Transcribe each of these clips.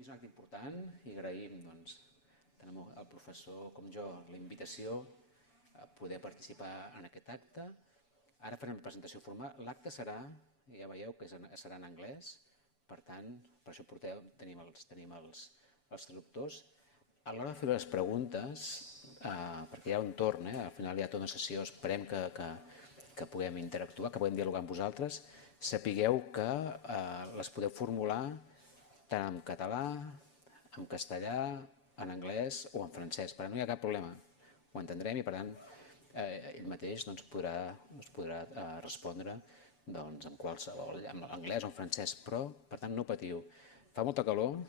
Avui és un acte important i agraïm doncs, tant al professor com jo la invitació a poder participar en aquest acte. Ara farem la presentació formal. L'acte serà, ja veieu que serà en anglès, per tant, per això tenim els traductors. A l'hora de fer les preguntes, perquè hi ha un torn, al final hi ha tota una sessió, esperem que puguem interactuar, que puguem dialogar amb vosaltres, sapigueu que les podeu formular tant en català, en castellà, en anglès o en francès. Per tant, no hi ha cap problema. Ho entendrem i, per tant, ell mateix podrà respondre en qualsevol, en anglès o en francès, però, per tant, no patiu. Fa molta calor,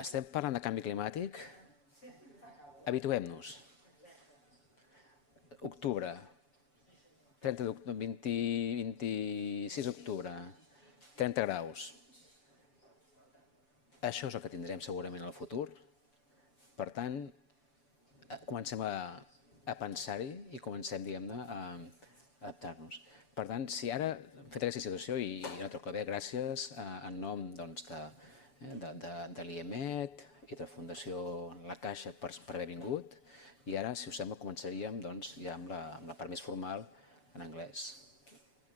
Estem parlant de canvi climàtic? Habituem-nos. Octubre, 26 d'octubre, 30 graus. Això és el que tindrem segurament al futur. Per tant, comencem a pensar-hi i comencem, diguem-ne, a adaptar-nos. Per tant, si ara hem fet aquesta situació i no toca bé, gràcies en nom de l'IEMET i de la Fundació La Caixa per haver vingut, i ara, si us sembla, començaríem ja amb la part més formal en anglès,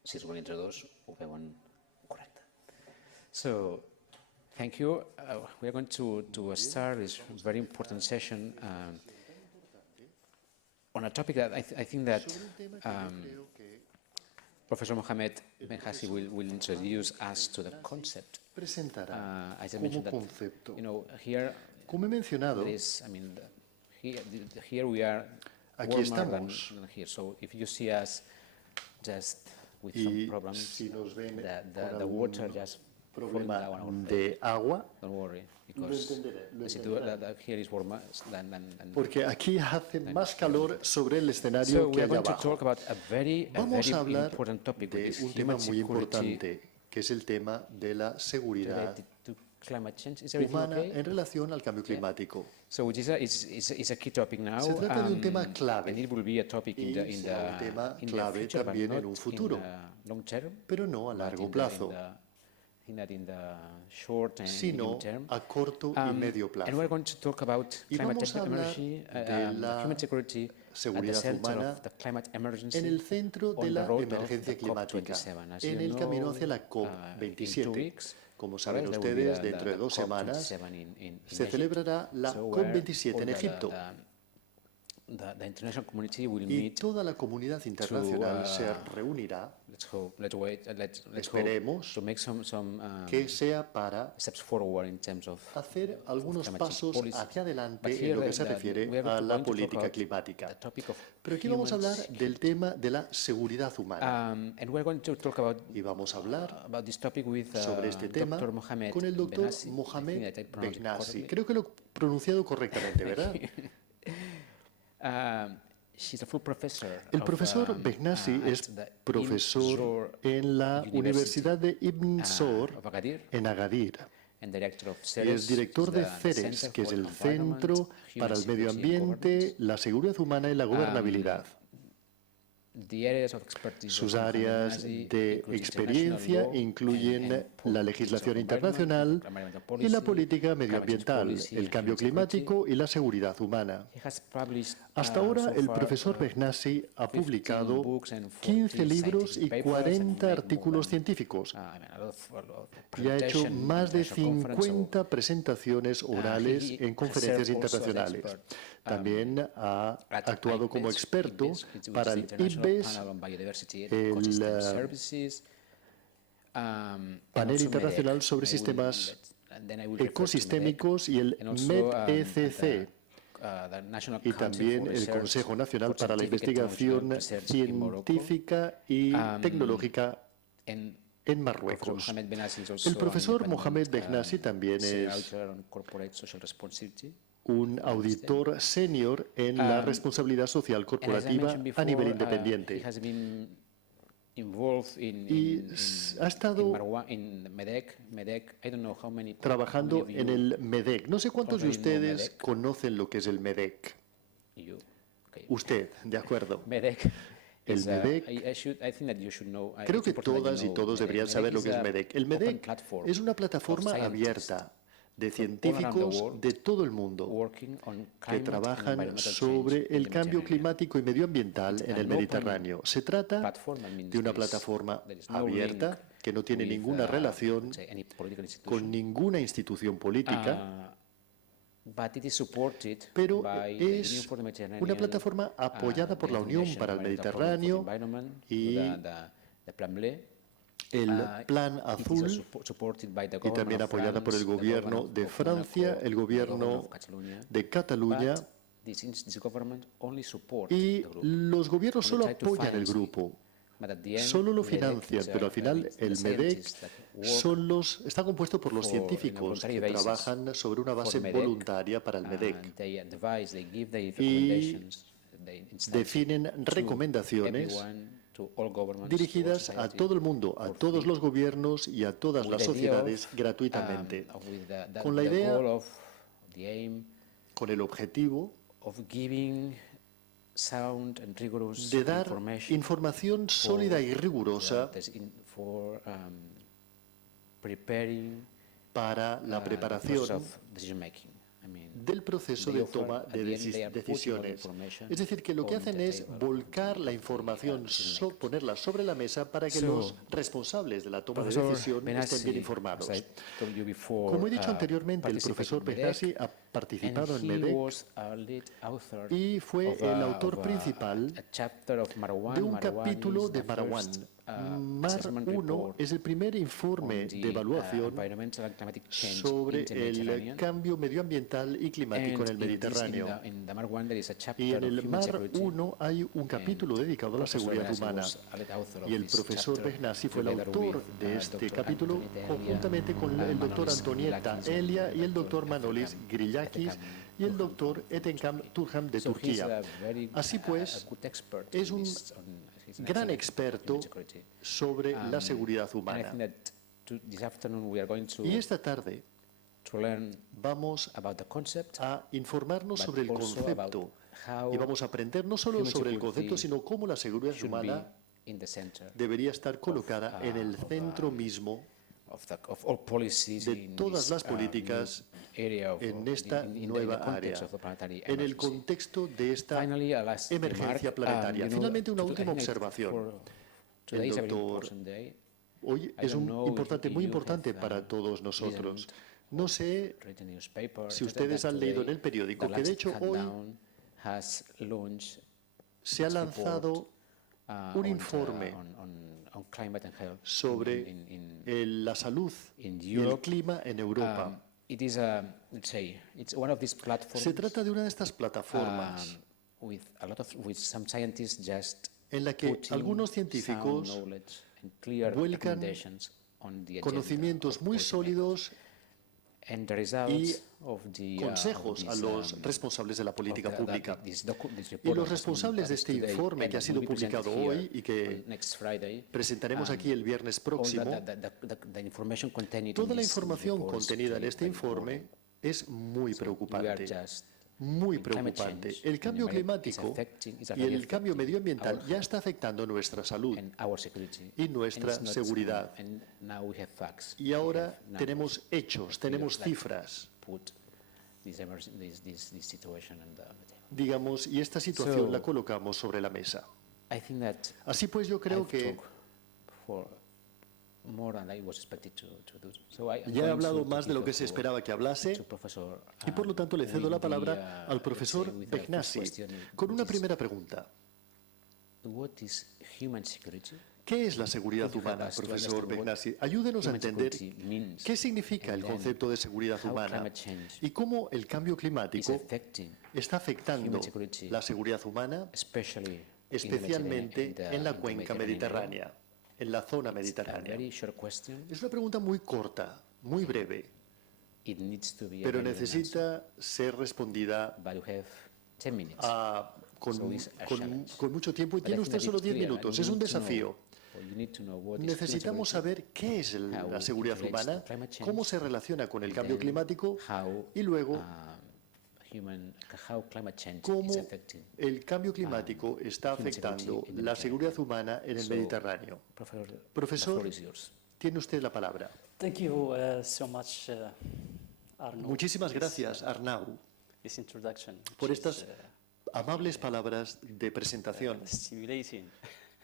si els organitzadors ho veuen correcte. So, thank you. We are going to start this very important session on a topic that I think that Professor Mohamed Benhassi will introduce us to the concept. Presentará como concepto. Here, como he mencionado, here we are aquí estamos. than here. So if you see us just with some problems, si nos ven the water just problema de agua, don't worry, because here is warmer than porque aquí hace más calor sobre el escenario que allá abajo. Vamos a hablar de un tema muy importante, que es el tema de la seguridad humana en relación al cambio climático. Se trata de un tema clave, y será un tema clave también en un futuro, pero no a largo plazo, sino a corto y medio plazo. Y vamos a hablar de la seguridad humana en el centro de la emergencia climática, en el camino hacia la COP27. Como saben ustedes, dentro de 2 semanas se celebrará la COP27 en Egipto. Y toda la comunidad internacional se reunirá, esperemos, que sea para hacer algunos pasos hacia adelante en lo que se refiere a la política climática. Pero aquí vamos a hablar del tema de la seguridad humana. Y vamos a hablar sobre este tema con el doctor Mohamed Benhassi. Creo que lo he pronunciado correctamente, ¿verdad? El profesor Benhassi es profesor en la Universidad de Ibn Sor en Agadir. Y es director de CERES, que es el Centro para el Medio Ambiente, la Seguridad Humana y la Gobernabilidad. Sus áreas de experiencia incluyen la legislación internacional y la política medioambiental, el cambio climático y la seguridad humana. Hasta ahora, el profesor Benhassi ha publicado 15 libros y 40 artículos científicos y ha hecho más de 50 presentaciones orales en conferencias internacionales. También ha actuado como experto para el IPBES, el Panel Internacional sobre Sistemas Ecosistémicos y el MEDECC, y también el Consejo Nacional para la Investigación Científica y Tecnológica en Marruecos. El profesor Mohamed Benhassi también es un auditor senior en la responsabilidad social corporativa a nivel independiente. Y ha estado trabajando en el MEDEC. No sé cuántos de ustedes conocen lo que es el MEDEC. Usted, de acuerdo. El MEDEC, creo que todas y todos deberían saber lo que es MEDEC. El MEDEC es una plataforma abierta de científicos de todo el mundo que trabajan sobre el cambio climático y medioambiental en el Mediterráneo. Se trata de una plataforma abierta que no tiene ninguna relación con ninguna institución política, pero es una plataforma apoyada por la Unión para el Mediterráneo y el Plan Azul, y también apoyada por el gobierno de Francia, el gobierno de Cataluña, y los gobiernos solo apoyan el grupo, solo lo financian, pero al final el MEDEC está compuesto por los científicos que trabajan sobre una base voluntaria para el MEDEC y definen recomendaciones dirigidas a todo el mundo, a todos los gobiernos y a todas las sociedades gratuitamente, con la idea, con el objetivo de dar información sólida y rigurosa para la preparación del proceso de toma de decisiones. Es decir, que lo que hacen es volcar la información, ponerla sobre la mesa para que los responsables de la toma de decisión estén bien informados. Como he dicho anteriormente, el profesor Behnasi ha participado en MEDEC y fue el autor principal de un capítulo de Marwan. Mar 1 es el primer informe de evaluación sobre el cambio medioambiental y climático en el Mediterráneo. Y en el Mar 1 hay un capítulo dedicado a la seguridad humana. Y el profesor Behnasi fue el autor de este capítulo conjuntamente con el doctor Antonieta Elia y el doctor Manolis Grillakis y el doctor Etenkam Turham de Turquía. Así pues, es un gran experto sobre la seguridad humana. Y esta tarde vamos a informarnos sobre el concepto y vamos a aprender no solo sobre el concepto, sino cómo la seguridad humana debería estar colocada en el centro mismo de todas las políticas en esta nueva área, en el contexto de esta emergencia planetaria. Finalmente, una última observación. Hoy es muy importante para todos nosotros. No sé si ustedes han leído en el periódico que, de hecho, hoy se ha lanzado un informe sobre la salud y el clima en Europa. Se trata de una de estas plataformas en la que algunos científicos vuelcan conocimientos muy sólidos y consejos a los responsables de la política pública. Y los responsables de este informe que ha sido publicado hoy y que presentaremos aquí el viernes próximo, toda la información contenida en este informe es muy preocupante. Muy preocupante. El cambio climático y el cambio medioambiental ya está afectando nuestra salud y nuestra seguridad. Y ahora tenemos hechos, tenemos cifras. Digamos, y esta situación la colocamos sobre la mesa. Así pues, yo creo que ya he hablado más de lo que se esperaba que hablase y por lo tanto le cedo la palabra al profesor Behnasi con una primera pregunta. ¿Qué es la seguridad humana, profesor Behnasi? Ayúdenos a entender qué significa el concepto de seguridad humana y cómo el cambio climático está afectando la seguridad humana, especialmente en la cuenca mediterránea, en la zona mediterránea. Es una pregunta muy corta, muy breve, pero necesita ser respondida con mucho tiempo y tiene usted solo 10 minutos. Es un desafío. Necesitamos saber qué es la seguridad humana, cómo se relaciona con el cambio climático y luego cómo el cambio climático está afectando la seguridad humana en el Mediterráneo. Profesor, tiene usted la palabra. Thank you so much, Arnaud. Muchísimas gracias, Arnau, This introduction, por which is, estas amables palabras de presentación stimulating.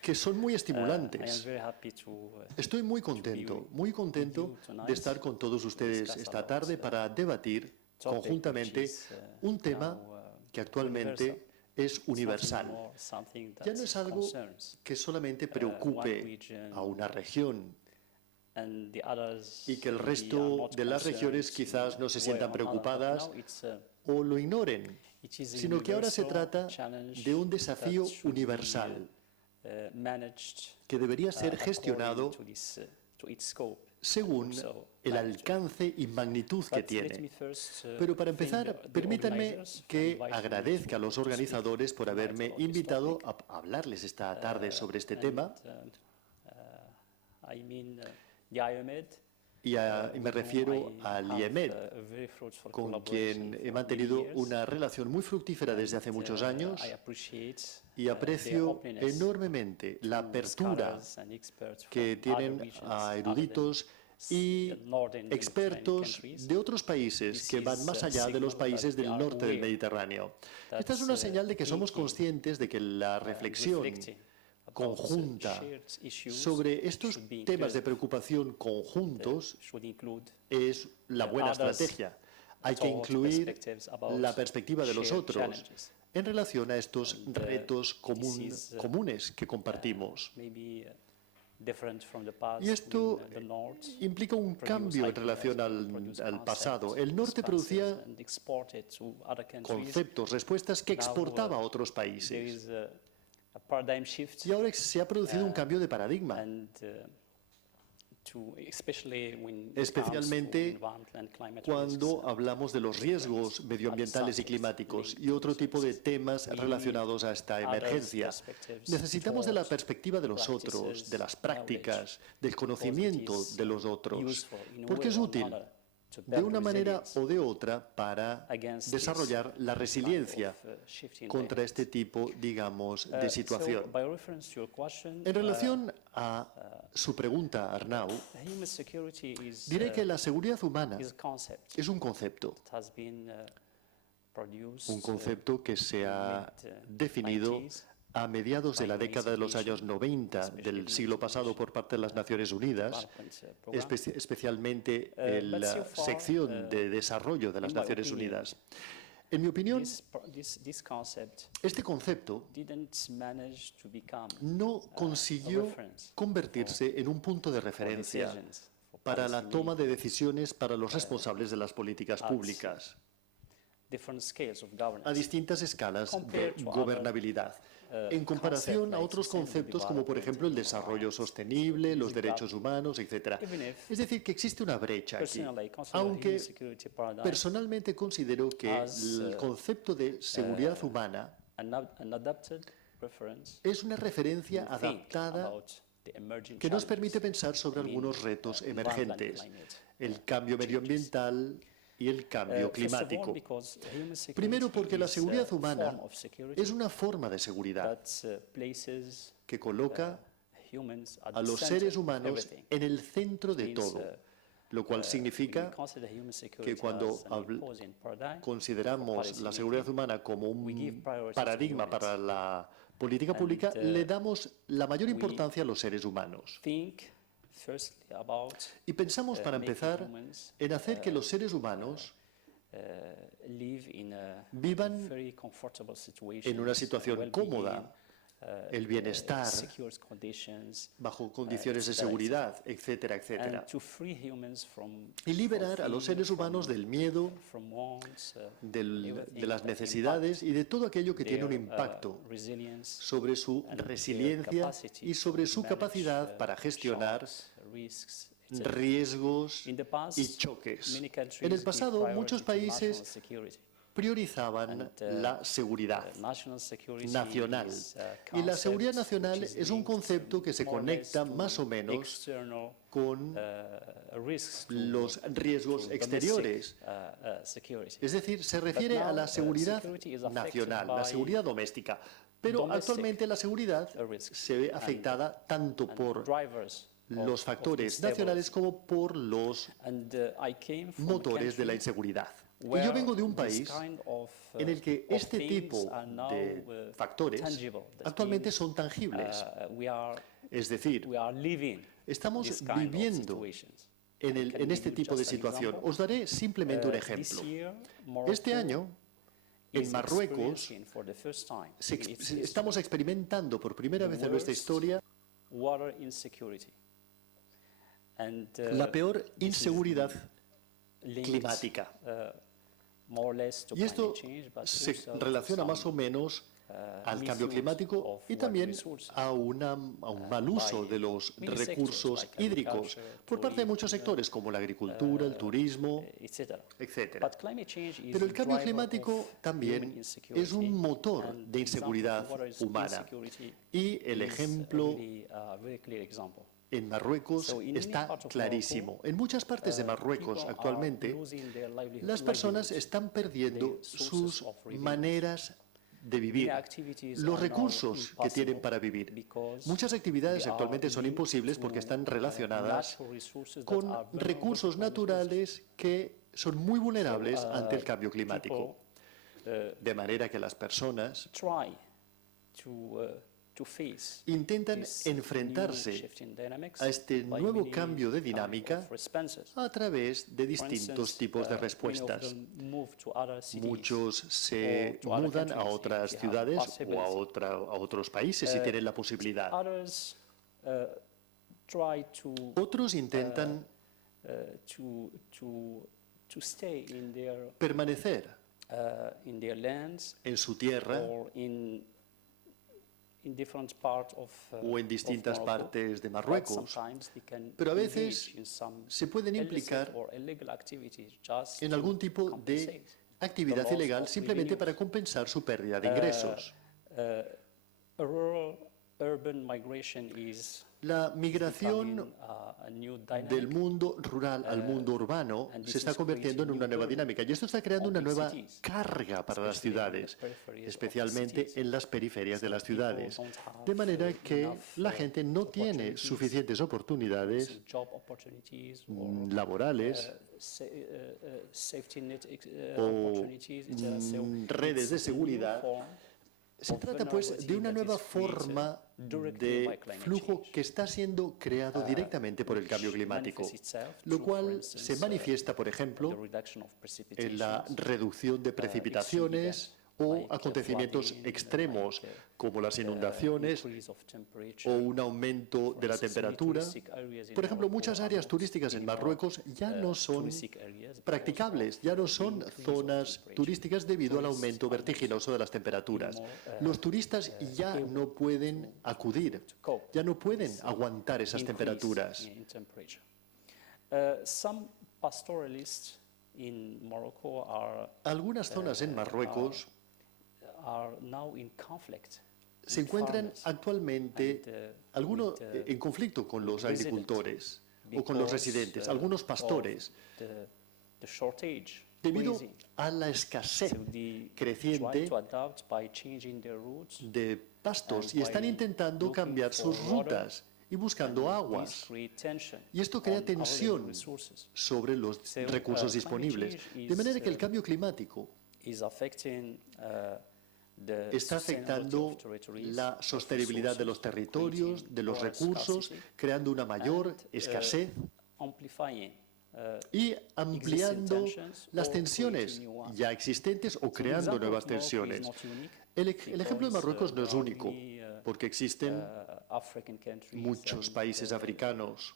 que son muy I am estimulantes. very happy to Estoy muy contento de estar con todos ustedes esta tarde para debatir conjuntamente un tema que actualmente es universal. Ya no es algo que solamente preocupe a una región y que el resto de las regiones quizás no se sientan preocupadas o lo ignoren, sino que ahora se trata de un desafío universal que debería ser gestionado según el alcance y magnitud que tiene. Pero para empezar, permítanme que agradezca a los organizadores por haberme invitado a hablarles esta tarde sobre este tema. Y me refiero al IEMED, con quien he mantenido una relación muy fructífera desde hace muchos años y aprecio enormemente la apertura que tienen a eruditos y expertos de otros países que van más allá de los países del norte del Mediterráneo. Esta es una señal de que somos conscientes de que la reflexión conjunta sobre estos temas de preocupación conjuntos es la buena estrategia. Hay que incluir la perspectiva de los otros en relación a estos retos comunes que compartimos. Y esto implica un cambio en relación al pasado. El norte producía conceptos, respuestas que exportaba a otros países. Y ahora se ha producido un cambio de paradigma, especialmente cuando hablamos de los riesgos medioambientales y climáticos y otro tipo de temas relacionados a esta emergencia. Necesitamos de la perspectiva de los otros, de las prácticas, del conocimiento de los otros, porque es útil de una manera o de otra para desarrollar la resiliencia contra este tipo, digamos, de situación. En relación a su pregunta, Arnau, diré que la seguridad humana es un concepto que se ha definido a mediados de la década de los años 90 del siglo pasado por parte de las Naciones Unidas, especialmente en la sección de desarrollo de las Naciones Unidas. En mi opinión, este concepto no consiguió convertirse en un punto de referencia para la toma de decisiones para los responsables de las políticas públicas a distintas escalas de gobernabilidad, en comparación a otros conceptos como por ejemplo el desarrollo sostenible, los derechos humanos, etc. Es decir, que existe una brecha aquí, aunque personalmente considero que el concepto de seguridad humana es una referencia adaptada que nos permite pensar sobre algunos retos emergentes, el cambio medioambiental y el cambio climático. Primero, porque la seguridad humana es una forma de seguridad que coloca a los seres humanos en el centro de todo, lo cual significa que cuando consideramos la seguridad humana como un paradigma para la política pública, le damos la mayor importancia a los seres humanos. Y pensamos, para empezar, en hacer que los seres humanos vivan en una situación cómoda, el bienestar, bajo condiciones de seguridad, etcétera, etcétera. Y liberar a los seres humanos del miedo, de las necesidades y de todo aquello que tiene un impacto sobre su resiliencia y sobre su capacidad para gestionar riesgos y choques. En el pasado, muchos países priorizaban la seguridad national security nacional. is a Y la seguridad concept nacional which is es un linked concepto que se more or less conecta to más o menos external, con risks to los riesgos domestic, exteriores. security. Es decir, se refiere But a now, la seguridad security is affected nacional, la by seguridad doméstica. Pero domestic actualmente la seguridad risks se ve afectada tanto and por drivers los of factores instability. nacionales como por los And, I came from a motores de la country inseguridad. Y where yo vengo de un this país kind of, en el que of este things tipo are now, de factores tangible. That actualmente means, son tangibles. we are Es decir, living estamos this kind of viviendo situations. en I can este give you tipo de just an situación. example. Os daré simplemente un This ejemplo. year, Este Morocco año, en is Marruecos, experiencing for the first time in its history estamos experimentando por primera vez en nuestra worst historia water insecurity. And, la peor this is inseguridad linked, climática. More or less to Y esto climate change, but se also to relaciona más o some, menos al cambio misuse climático of y water también resources, a un mal uso by de los many recursos sectors like hídricos agriculture, por parte de muchos tourism, sectores como la agricultura, el turismo, etc. etc. But climate change is Pero el a cambio driver climático of también human insecurity, es un motor and de the example inseguridad of water humana. insecurity Y el is ejemplo really a very clear example. en Marruecos So in many está parts of clarísimo. Morocco, En muchas partes de Marruecos people are actualmente, losing their las personas livelihoods. están perdiendo their sources sus of revenue. maneras de vivir, Many activities los are now recursos que tienen impossible para vivir. because Muchas actividades they are actualmente son linked imposibles to, porque están relacionadas natural resources that con are vulnerable recursos to climate change. naturales que son muy vulnerables So, ante el cambio climático. people, De manera que las personas try to face intentan this new enfrentarse shift in dynamics a este by nuevo many cambio de kind dinámica of responses. a través de For distintos instance, tipos de many of respuestas. them move to other cities Muchos se or to other mudan a countries otras if they have ciudades o possibility. a otros países si tienen la posibilidad. Others try to Otros intentan to stay in their lands en su tierra or in different parts of o en distintas of Morocco, partes de but Marruecos, sometimes they can pero a veces engage in some se pueden illicit implicar or illegal activities just en to algún tipo de compensate actividad the loss ilegal of simplemente revenues. para compensar su pérdida de ingresos. Rural urban migration is La becoming migración a new dynamic. del mundo rural al mundo urbano and se this está is convirtiendo en creating una new nueva burden dinámica y esto está creando on una big nueva cities, carga para las especially in the ciudades, peripheries of especialmente cities. en las periferias de las people ciudades, don't have, de manera que enough, la gente no tiene opportunities, suficientes oportunidades some job opportunities or laborales safety net o opportunities, etc. So redes de it's a new seguridad. form Se of trata pues de vulnerability una that nueva is created forma directly by de climate flujo change. que está siendo creado directamente por el cambio which climático, manifests itself lo through, for cual instance, se manifiesta, por the ejemplo, reduction of en la precipitations, reducción de precipitaciones o like acontecimientos flooding, extremos like, como las inundaciones increase of o temperature. un aumento de la For instance, many temperatura. touristic areas in Por ejemplo, Morocco muchas are áreas not turísticas en anymore, Marruecos ya no son touristic areas because practicables, of ya no the son increase of zonas temperature. turísticas debido al Tourists aumento are not vertiginoso de las temperaturas. anymore, Los turistas ya no pueden acudir, cope ya no pueden aguantar esas increase temperaturas. in temperature. Some pastoralists in Morocco Algunas zonas en Marruecos are now in conflict se with encuentran farmers actualmente and, with, en conflicto con los residents, agricultores o con los because, residentes, algunos of pastores, the shortage debido grazing. a la escasez So they creciente try to adapt by changing their routes de pastos and y están by intentando looking cambiar sus for water, rutas y buscando and aguas. this create tension Y esto crea on available tensión resources. sobre los So, recursos climate disponibles. change De manera is, que el cambio climático is affecting the está sustainability afectando of territories, la of sostenibilidad de los resources, territorios, creating de los more recursos, scarcity, creando una mayor and, escasez amplifying y ampliando tensions las or tensiones creating new ones. ya existentes o So the creando example nuevas of Morocco is tensiones. not unique El ejemplo de because, Marruecos no es there are único, many, porque existen African countries muchos and, países africanos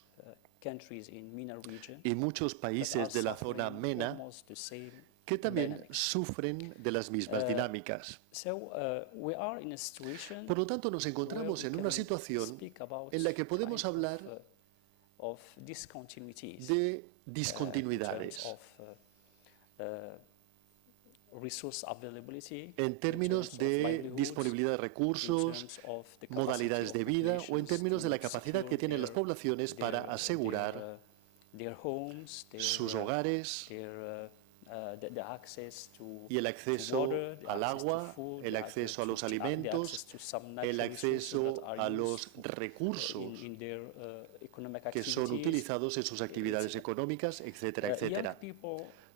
countries in MENA region y muchos that países are de la zona suffering MENA almost the same que también dynamics. sufren de las mismas dinámicas. So, we are in a situation Por lo tanto, nos where encontramos we en una can situación speak about en la que podemos kind hablar of discontinuities de in discontinuidades, terms resource availability, en términos de disponibilidad de recursos, modalidades de vida o en términos de la capacidad que tienen las poblaciones para asegurar sus hogares y el acceso al agua, el acceso a los alimentos, el acceso a los recursos que son utilizados en sus actividades económicas, etcétera, etcétera.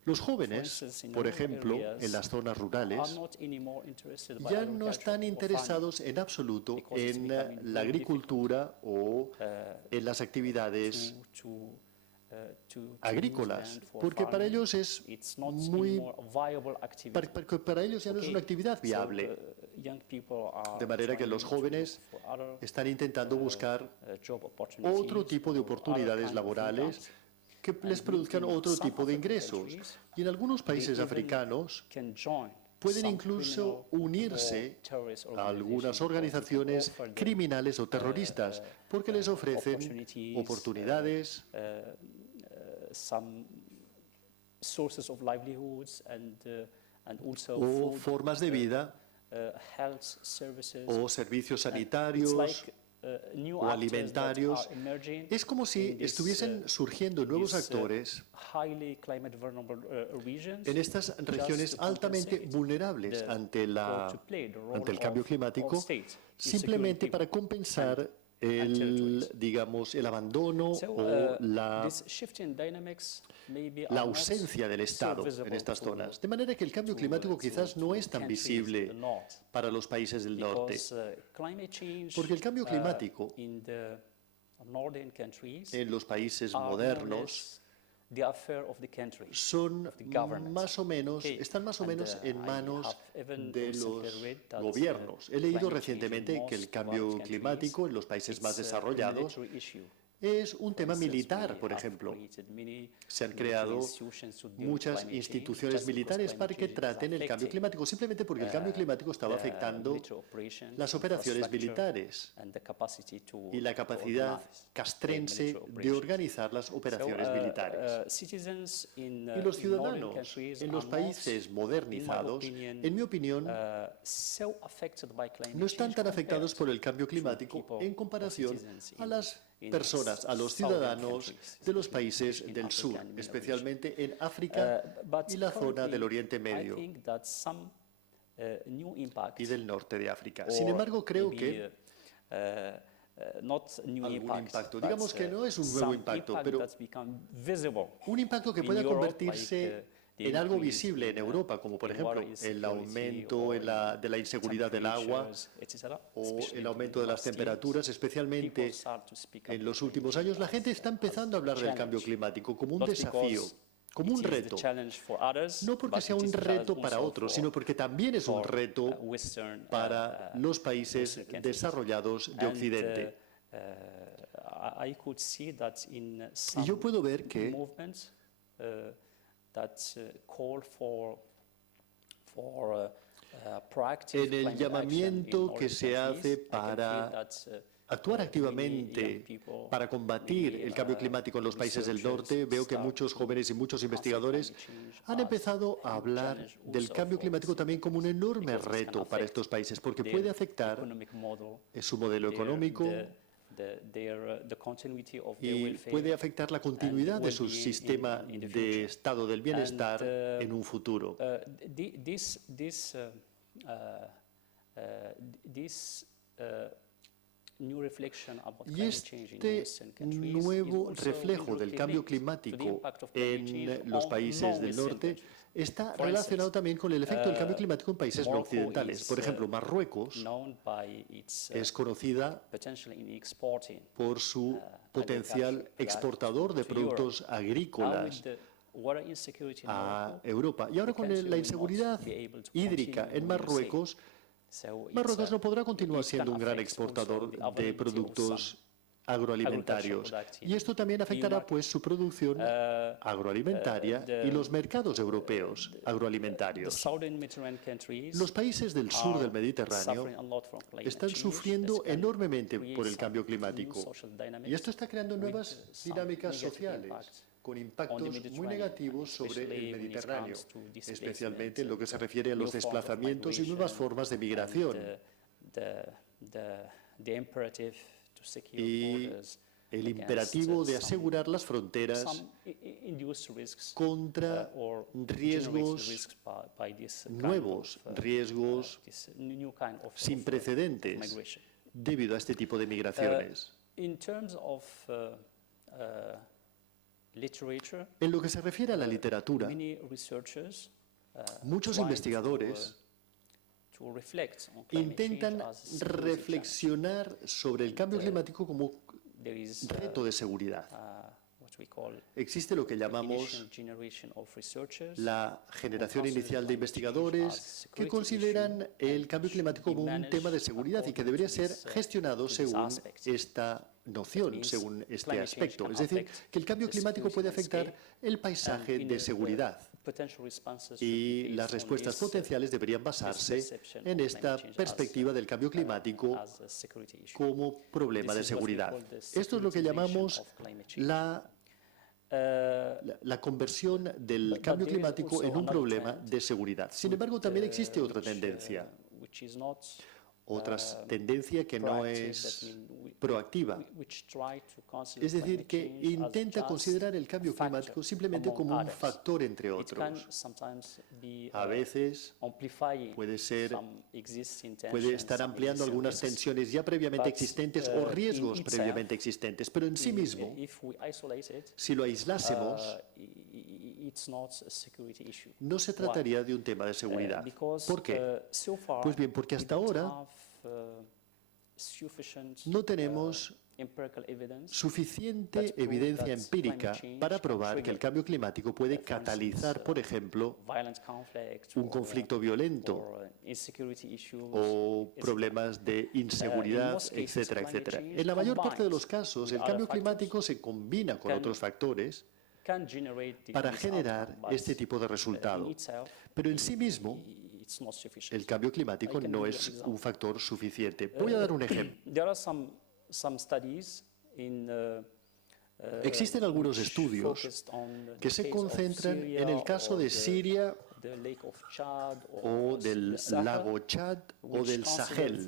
Los jóvenes, por ejemplo, en las zonas rurales, ya no están interesados en absoluto en la agricultura o en las actividades agrícolas, porque para ellos es para ellos ya no es una actividad viable. De manera que los jóvenes están intentando buscar otro tipo de oportunidades laborales que les produzcan otro tipo de ingresos. Y en algunos países africanos pueden incluso unirse a algunas organizaciones criminales o terroristas porque les ofrecen oportunidades, o formas de vida, o servicios sanitarios o alimentarios. Es como si estuviesen surgiendo nuevos actores en estas regiones altamente vulnerables ante el cambio climático, simplemente para compensar el abandono o la ausencia del Estado en estas zonas. De manera que el cambio climático quizás no es tan visible para los países del norte, porque el cambio climático en los países modernos están más o menos en manos de los gobiernos. He leído recientemente que el cambio climático en los países más desarrollados es un tema militar, por ejemplo. Se han creado muchas instituciones militares para que traten el cambio climático, simplemente porque el cambio climático estaba afectando las operaciones militares y la capacidad castrense de organizar las operaciones militares. Y los ciudadanos en los países modernizados, en mi opinión, no están tan afectados por el cambio climático en comparación a las personas, a los ciudadanos de los países del sur, especialmente en África y la zona del Oriente Medio y del norte de África. Sin embargo, creo que algún impacto, digamos que no es un nuevo impacto, pero un impacto que pueda convertirse en algo visible en Europa, como por ejemplo el aumento de la inseguridad del agua o el aumento de las temperaturas, especialmente en los últimos años. La gente está empezando a hablar del cambio climático como un desafío, como un reto, no porque sea un reto para otros, sino porque también es un reto para los países desarrollados de Occidente. Y yo puedo ver que en el llamamiento que se hace para actuar activamente para combatir el cambio climático en los países del norte, veo que muchos jóvenes y muchos investigadores han empezado a hablar del cambio climático también como un enorme reto para estos países, porque puede afectar su modelo económico y puede afectar la continuidad de su sistema de estado del bienestar en un futuro. Y este nuevo reflejo del cambio climático en los países del norte está relacionado también con el efecto del cambio climático en países no occidentales. Por ejemplo, Marruecos es conocida por su potencial exportador de productos agrícolas a Europa. Y ahora con la inseguridad hídrica en Marruecos no podrá continuar siendo un gran exportador de productos agroalimentarios. Y esto también afectará pues su producción agroalimentaria y los mercados europeos agroalimentarios. Los países del sur del Mediterráneo están sufriendo enormemente por el cambio climático y esto está creando nuevas dinámicas sociales con impactos muy negativos sobre el Mediterráneo, especialmente en lo que se refiere a los desplazamientos y nuevas formas de migración. Y el imperativo de asegurar las fronteras contra riesgos nuevos, riesgos sin precedentes debido a este tipo de migraciones. En lo que se refiere a la literatura, muchos investigadores intentan reflexionar sobre el cambio climático como reto de seguridad. Existe lo que llamamos la generación inicial de investigadores que consideran el cambio climático como un tema de seguridad y que debería ser gestionado según esta noción, según este aspecto. Es decir, que el cambio climático puede afectar el paisaje de seguridad y las respuestas potenciales deberían basarse en esta perspectiva del cambio climático como problema de seguridad. Esto es lo que llamamos la conversión del cambio climático en un problema de seguridad. Sin embargo, también existe otra tendencia que no es proactiva. Es decir, que intenta considerar el cambio climático simplemente como un factor entre otros. A veces puede estar ampliando algunas tensiones ya previamente existentes o riesgos previamente existentes, pero en sí mismo, si lo aislásemos, no se trataría de un tema de seguridad. ¿Por qué? Pues bien, porque hasta ahora no tenemos suficiente evidencia empírica para probar que el cambio climático puede catalizar, por ejemplo, un conflicto violento o problemas de inseguridad, etcétera, etcétera. En la mayor parte de los casos, el cambio climático se combina con otros factores para generar este tipo de resultado. Pero en sí mismo, el cambio climático no es un factor suficiente. Voy a dar un ejemplo. Existen algunos estudios que se concentran en el caso de Siria o del lago Chad o del Sahel,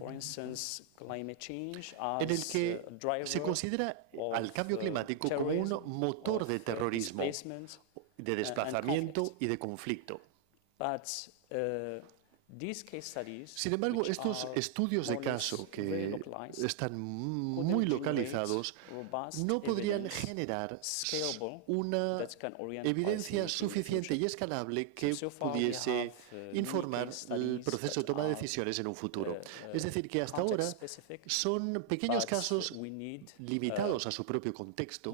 en el que se considera al cambio climático como un motor de terrorismo, de desplazamiento y de conflicto. Sin embargo, estos estudios de caso que están muy localizados no podrían generar una evidencia suficiente y escalable que pudiese informar el proceso de toma de decisiones en un futuro. Es decir, que hasta ahora son pequeños casos limitados a su propio contexto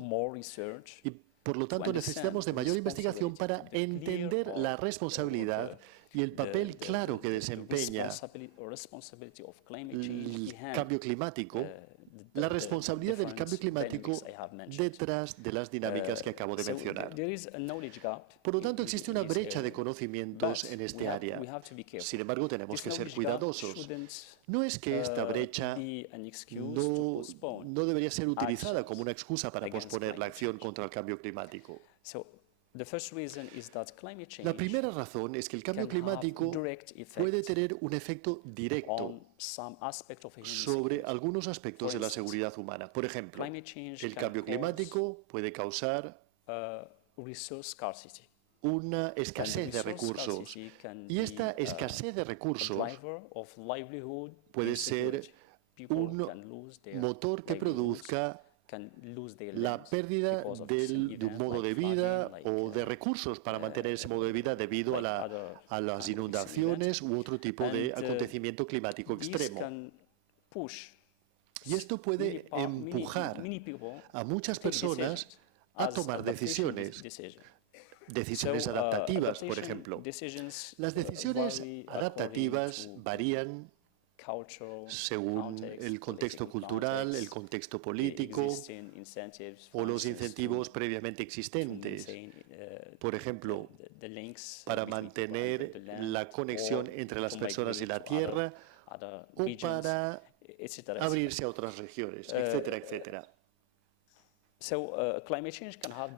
y por lo tanto necesitamos de mayor investigación para entender la responsabilidad y el papel claro que desempeña el cambio climático, la responsabilidad del cambio climático detrás de las dinámicas que acabo de mencionar. Por lo tanto, existe una brecha de conocimientos en este área. Sin embargo, tenemos que ser cuidadosos. No es que esta brecha no debería ser utilizada como una excusa para posponer la acción contra el cambio climático. La primera razón es que el cambio climático puede tener un efecto directo sobre algunos aspectos de la seguridad humana. Por ejemplo, el cambio climático puede causar una escasez de recursos y esta escasez de recursos puede ser un motor que produzca la pérdida de un modo de vida o de recursos para mantener ese modo de vida debido a las inundaciones u otro tipo de acontecimiento climático extremo. Y esto puede empujar a muchas personas a tomar decisiones adaptativas, por ejemplo. Las decisiones adaptativas varían según el contexto cultural, el contexto político o los incentivos previamente existentes. Por ejemplo, para mantener la conexión entre las personas y la tierra o para abrirse a otras regiones, etcétera, etcétera.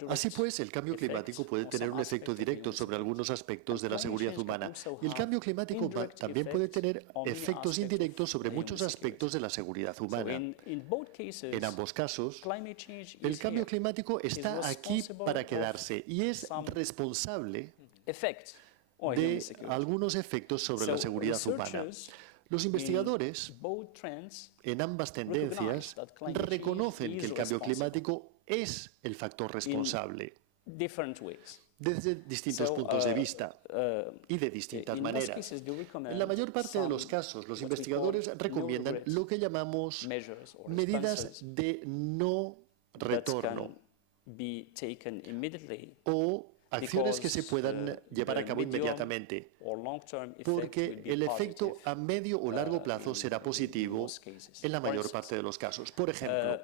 Así pues, el cambio climático puede tener un efecto directo sobre algunos aspectos de la seguridad humana y el cambio climático también puede tener efectos indirectos sobre muchos aspectos de la seguridad humana. En ambos casos, el cambio climático está aquí para quedarse y es responsable de algunos efectos sobre la seguridad humana. Los investigadores en ambas tendencias reconocen que el cambio climático es el factor responsable desde distintos puntos de vista y de distintas maneras. En la mayor parte de los casos, los investigadores recomiendan lo que llamamos medidas de no retorno o acciones que se puedan llevar a cabo inmediatamente, porque el efecto a medio o largo plazo será positivo en la mayor parte de los casos. Por ejemplo,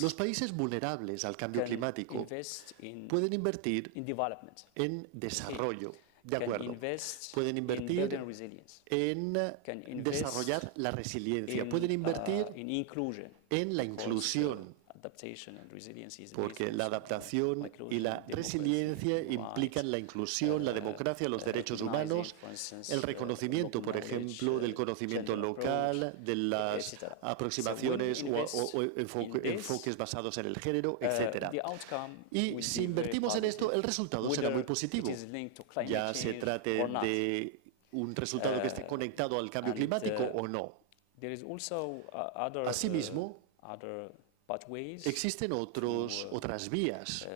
los países vulnerables al cambio climático pueden invertir en desarrollo, ¿de acuerdo? Pueden invertir en desarrollar la resiliencia, pueden invertir en la inclusión, porque la adaptación y la resiliencia implican la inclusión, la democracia, los derechos humanos, el reconocimiento, por ejemplo, del conocimiento local, de las aproximaciones o enfoques basados en el género, etc. Y si invertimos en esto, el resultado será muy positivo, ya se trate de un resultado que esté conectado al cambio climático o no. Asimismo, existen otras vías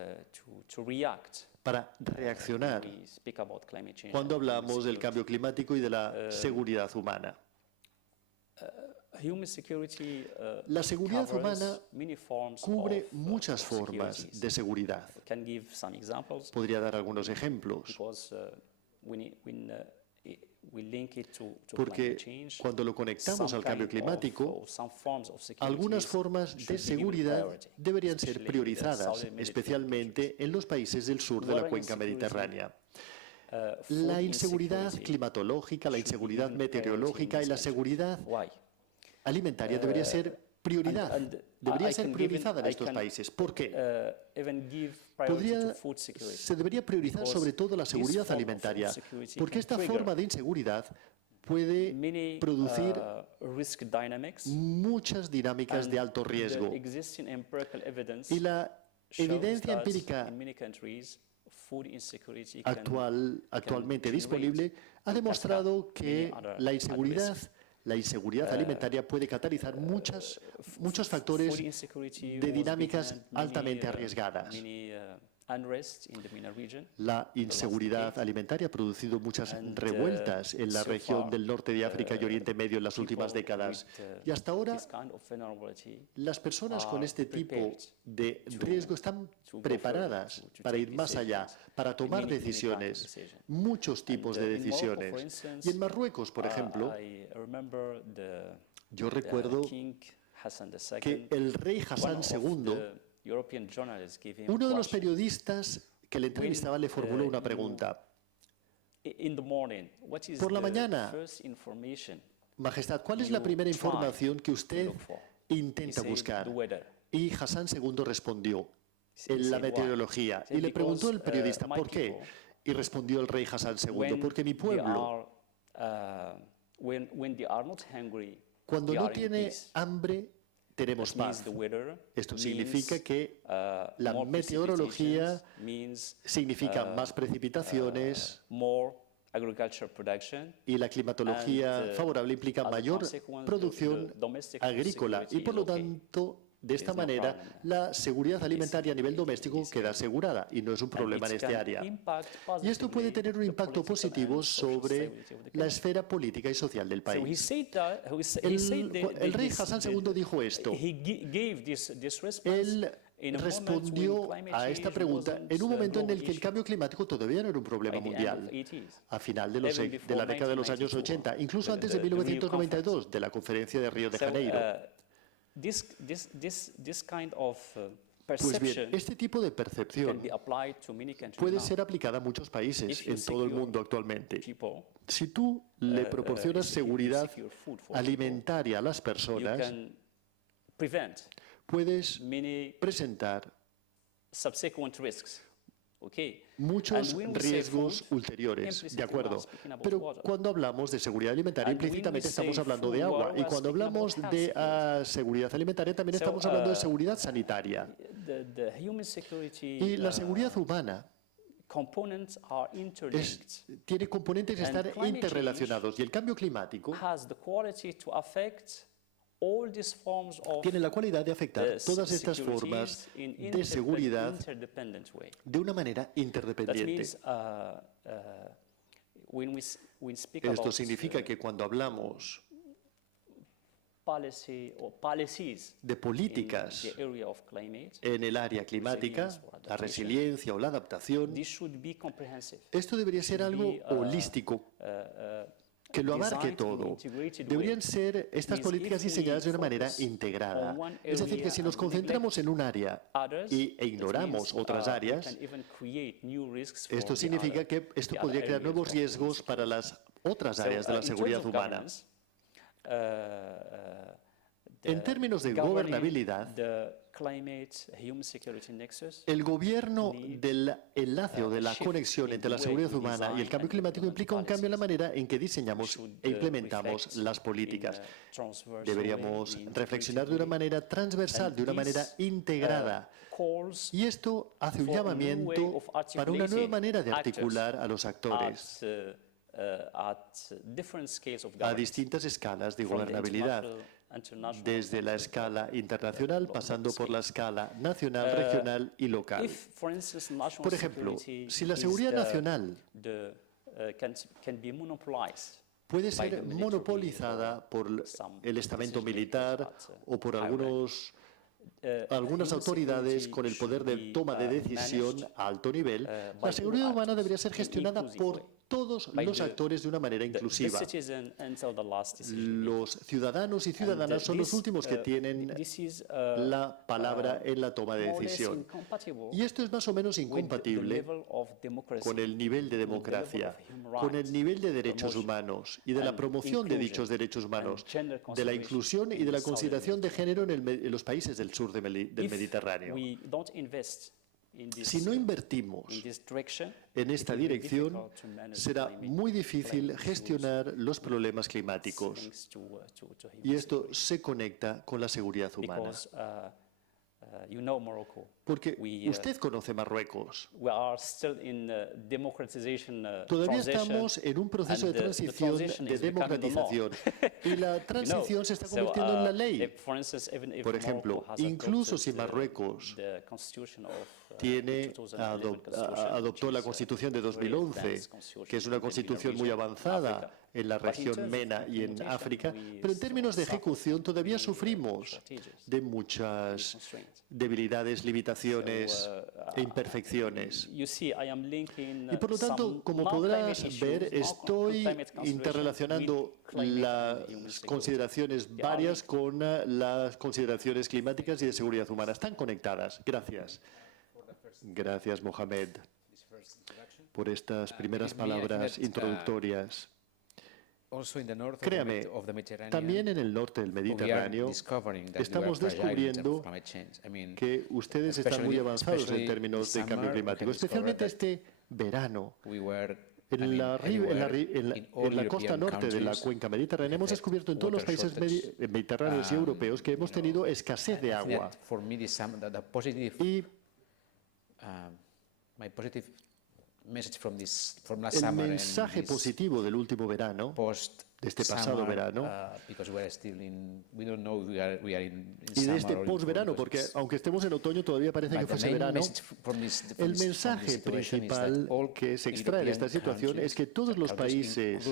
para reaccionar cuando hablamos del cambio climático y de la seguridad humana. La seguridad humana cubre muchas formas de seguridad. Podría dar algunos ejemplos. Porque cuando lo conectamos al cambio climático, algunas formas de seguridad deberían ser priorizadas, especialmente en los países del sur de la cuenca mediterránea. La inseguridad climatológica, la inseguridad meteorológica y la seguridad alimentaria debería ser prioridad. Debería ser priorizada en estos países. ¿Por qué? Se debería priorizar sobre todo la seguridad alimentaria, porque esta forma de inseguridad puede producir muchas dinámicas de alto riesgo. Y la evidencia empírica actualmente disponible ha demostrado que la inseguridad alimentaria puede catalizar muchos factores de dinámicas altamente arriesgadas. La inseguridad alimentaria ha producido muchas revueltas en la región del norte de África y Oriente Medio en las últimas décadas. Y hasta ahora, las personas con este tipo de riesgo están preparadas para ir más allá, para tomar decisiones, muchos tipos de decisiones. Y en Marruecos, por ejemplo, yo recuerdo que el rey Hassan II, uno de los periodistas que le entrevistaba le formuló una pregunta. Por la mañana, Majestad, ¿cuál es la primera información que usted intenta buscar? Y Hassan II respondió, en la meteorología. Y le preguntó el periodista, ¿por qué? Y respondió el rey Hassan II, porque mi pueblo, cuando no tiene hambre, tenemos paz. Esto significa que la meteorología significa más precipitaciones y la climatología favorable implica mayor producción agrícola y por lo tanto de esta manera la seguridad alimentaria a nivel doméstico queda asegurada y no es un problema en este área. Y esto puede tener un impacto positivo sobre la esfera política y social del país. El rey Hassan II dijo esto. Él respondió a esta pregunta en un momento en el que el cambio climático todavía no era un problema mundial, a final de la década de los años 80, incluso antes de 1992, de la conferencia de Río de Janeiro. Pues bien, este tipo de percepción puede ser aplicada a muchos países en todo el mundo actualmente. Si tú le proporcionas seguridad alimentaria a las personas, puedes presentar muchos riesgos ulteriores, ¿de acuerdo? Pero cuando hablamos de seguridad alimentaria, implícitamente estamos hablando de agua. Y cuando hablamos de seguridad alimentaria, también estamos hablando de seguridad sanitaria. Y la seguridad humana tiene componentes que están interrelacionados. Y el cambio climático tiene la cualidad de afectar todas estas formas de seguridad de una manera interdependiente. Esto significa que cuando hablamos de políticas en el área climática, la resiliencia o la adaptación, esto debería ser algo holístico, que lo abarque todo. Deberían ser estas políticas diseñadas de una manera integrada. Es decir, que si nos concentramos en un área e ignoramos otras áreas, esto significa que esto podría crear nuevos riesgos para las otras áreas de la seguridad humana. En términos de gobernabilidad, el gobierno del enlace o de la conexión entre la seguridad humana y el cambio climático implica un cambio en la manera en que diseñamos e implementamos las políticas. Deberíamos reflexionar de una manera transversal, de una manera integrada. Y esto hace un llamamiento para una nueva manera de articular a los actores a distintas escalas de gobernabilidad, desde la escala internacional, pasando por la escala nacional, regional y local. Por ejemplo, si la seguridad nacional puede ser monopolizada por el estamento militar o por algunas autoridades con el poder de toma de decisión a alto nivel, la seguridad humana debería ser gestionada por todos los actores de una manera inclusiva. Los ciudadanos y ciudadanas son los últimos que tienen la palabra en la toma de decisión. Y esto es más o menos incompatible con el nivel de democracia, con el nivel de derechos humanos y de la promoción de dichos derechos humanos, de la inclusión y de la consideración de género en los países del sur del Mediterráneo. Si no invertimos en esta dirección, será muy difícil gestionar los problemas climáticos. Y esto se conecta con la seguridad humana. Porque usted conoce Marruecos. Todavía estamos en un proceso de transición, de democratización, y la transición se está convirtiendo en la ley. Por ejemplo, incluso si Marruecos adoptó la Constitución de 2011, que es una constitución muy avanzada en la región MENA y en África, pero en términos de ejecución todavía sufrimos de muchas debilidades, limitaciones e imperfecciones. Y por lo tanto, como podrás ver, estoy interrelacionando las consideraciones varias con las consideraciones climáticas y de seguridad humana. Están conectadas. Gracias. Gracias, Mohamed, por estas primeras palabras introductorias. Créame, también en el norte del Mediterráneo estamos descubriendo que ustedes están muy avanzados en términos de cambio climático, especialmente este verano. En la costa norte de la cuenca mediterránea hemos descubierto en todos los países mediterráneos y europeos que hemos tenido escasez de agua. Y el mensaje positivo del último verano, de este pasado verano, y de este postverano, porque aunque estemos en otoño todavía parece que fuese verano, el mensaje principal que se extrae de esta situación es que todos los países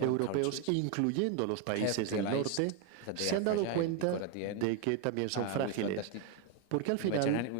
europeos, incluyendo los países del norte, se han dado cuenta de que también son frágiles. Porque al final,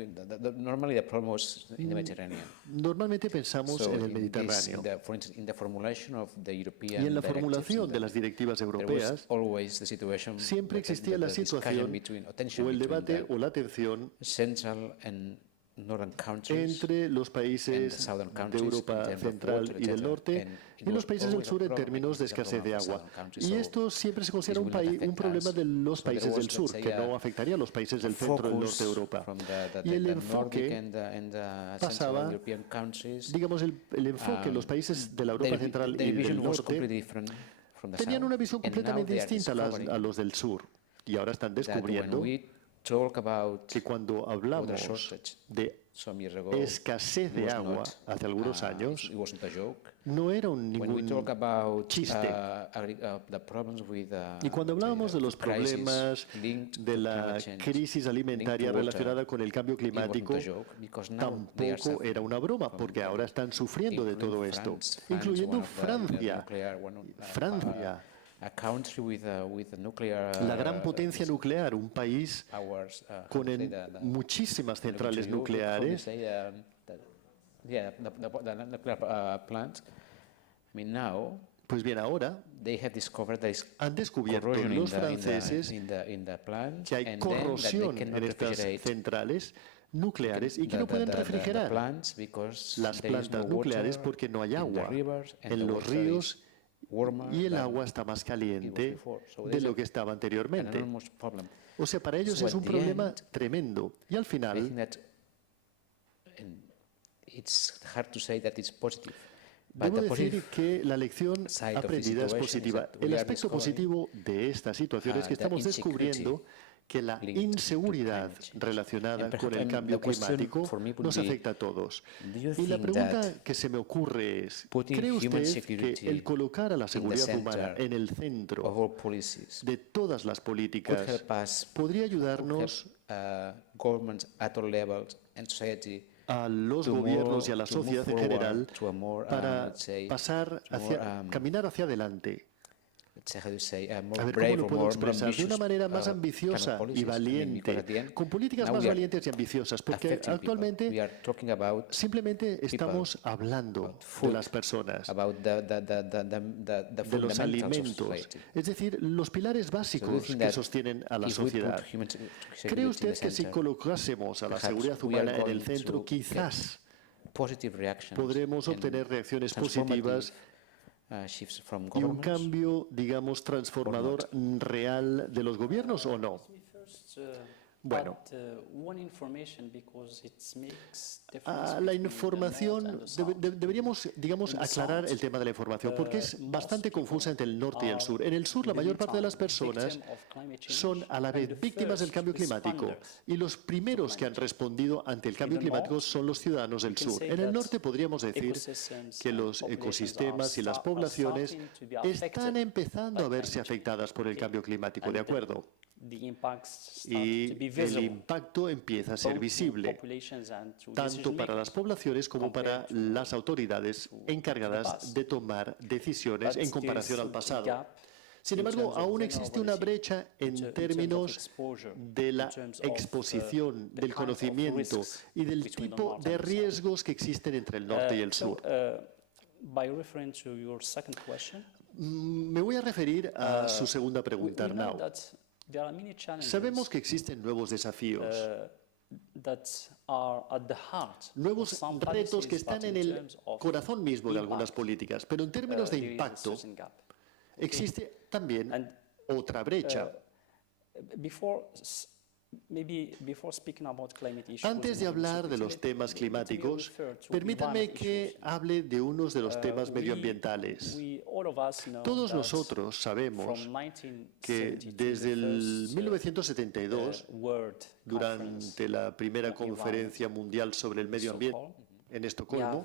Normally the problem was in the Mediterranean. normalmente pensamos So en el in this, Mediterráneo. for instance, in the formulation of the Y European en la directives, formulación de las directivas there was europeas always the situation, siempre existía la situación tension o el between debate the o la tensión central and northern countries entre los and the países southern de countries Europa in terms of central water, y del etc. norte And it y los was países del always a sur en problem, términos de it was a escasez de problem of the agua. southern countries, Y so esto siempre se considera this will not un affect problema us. de los So there países was, del let's sur, say, que no afectaría a los países del centro y del norte de Europa. from Y el the enfoque Nordic and the Central pasaba, European countries, digamos, el enfoque en los países de la Europa central the y vision del was norte completely different from the tenían south. una visión And now completamente they are distinta discovering a los del sur. Y ahora están that when descubriendo we talk about que cuando water hablamos shortage de some years ago, escasez de was agua not, hace algunos años, it wasn't a joke. no era When we ningún talk about chiste. the problems with Y cuando hablábamos de los crisis problemas linked de to la climate change, crisis alimentaria linked to water, relacionada con el cambio it wasn't climático, a joke, because now they are tampoco era una broma, porque ahora están sufriendo de todo esto, incluyendo Francia. Francia, a country with a nuclear la gran potencia nuclear, un país powers, con muchísimas centrales nucleares. The nuclear plants. I mean, now Pues bien, ahora they have discovered there is han descubierto corrosion los franceses in the plants, que hay and then that corrosión they en cannot estas refrigerate centrales nucleares y que no pueden the refrigerar plants because las there is plantas no nucleares water porque no hay in the agua rivers, and en the los water ríos is warmer y el than agua está más it was caliente before. So de there's lo que estaba an anteriormente. enormous problem. O sea, para ellos So es un at the problema end, tremendo. Y al I think final, that and it's hard to say that it's positive. But debo the decir positive que la lección side of the aprendida es situation is positiva. that we El are aspecto discovering, positivo de esta situación es que the estamos insecurity descubriendo que la linked to inseguridad climate change. relacionada And con el perhaps- cambio and the question climático for me would nos be, afecta a todos. do you Y la think pregunta that que se me ocurre es, putting ¿cree human usted que security el colocar a la seguridad humana center en el of centro all policies de todas las could políticas help us, podría could help ayudarnos governments at all levels and society a los to gobiernos y a move- la to move sociedad en forward general to a more, para let's say, pasar to more, caminar hacia adelante? let's say, how do you say, a more A ver, brave ¿cómo lo or puedo more expresar? De ambitious, una manera más kind of ambiciosa y policies? I mean, valiente, because at the end, con políticas now más we are valientes y ambiciosas, porque affecting people. We actualmente are talking about simplemente estamos hablando about de food, las personas, about the de los fundamentals of alimentos, society. es decir, los pilares So do you básicos think que that sostienen a la if we put sociedad. human security ¿Cree in usted the que si center, colocásemos a la perhaps seguridad we are humana en el going centro, to quizás positive reactions podremos and obtener reacciones transformative, positivas shifts from y un governments? cambio, digamos, transformador real de los gobiernos o no? Bueno, one information because it makes difference la between the north información, and the south. deberíamos, digamos, aclarar el tema de la información, porque es bastante confusa entre el norte y el sur. En el sur, la mayor parte de las personas son a la vez víctimas del cambio climático y los primeros que han respondido ante el cambio climático son los ciudadanos del sur. En el norte podríamos decir que los ecosistemas y las poblaciones están empezando a verse afectadas por el cambio climático, ¿de acuerdo? Y el impacto empieza a ser visible, tanto para las poblaciones como para las autoridades encargadas de tomar decisiones en comparación al pasado. Sin embargo, aún existe una brecha en términos de la exposición, del conocimiento y del tipo de riesgos que existen entre el norte y el sur. Me voy a referir a su segunda pregunta, Arnau. Sabemos que existen nuevos desafíos, nuevos retos que están en el corazón mismo de algunas políticas, pero en términos de impacto existe también otra brecha. Antes de hablar de los temas climáticos, permítanme que hable de unos de los temas medioambientales. Todos nosotros sabemos que desde el 1972, durante la primera conferencia mundial sobre el medio ambiente en Estocolmo,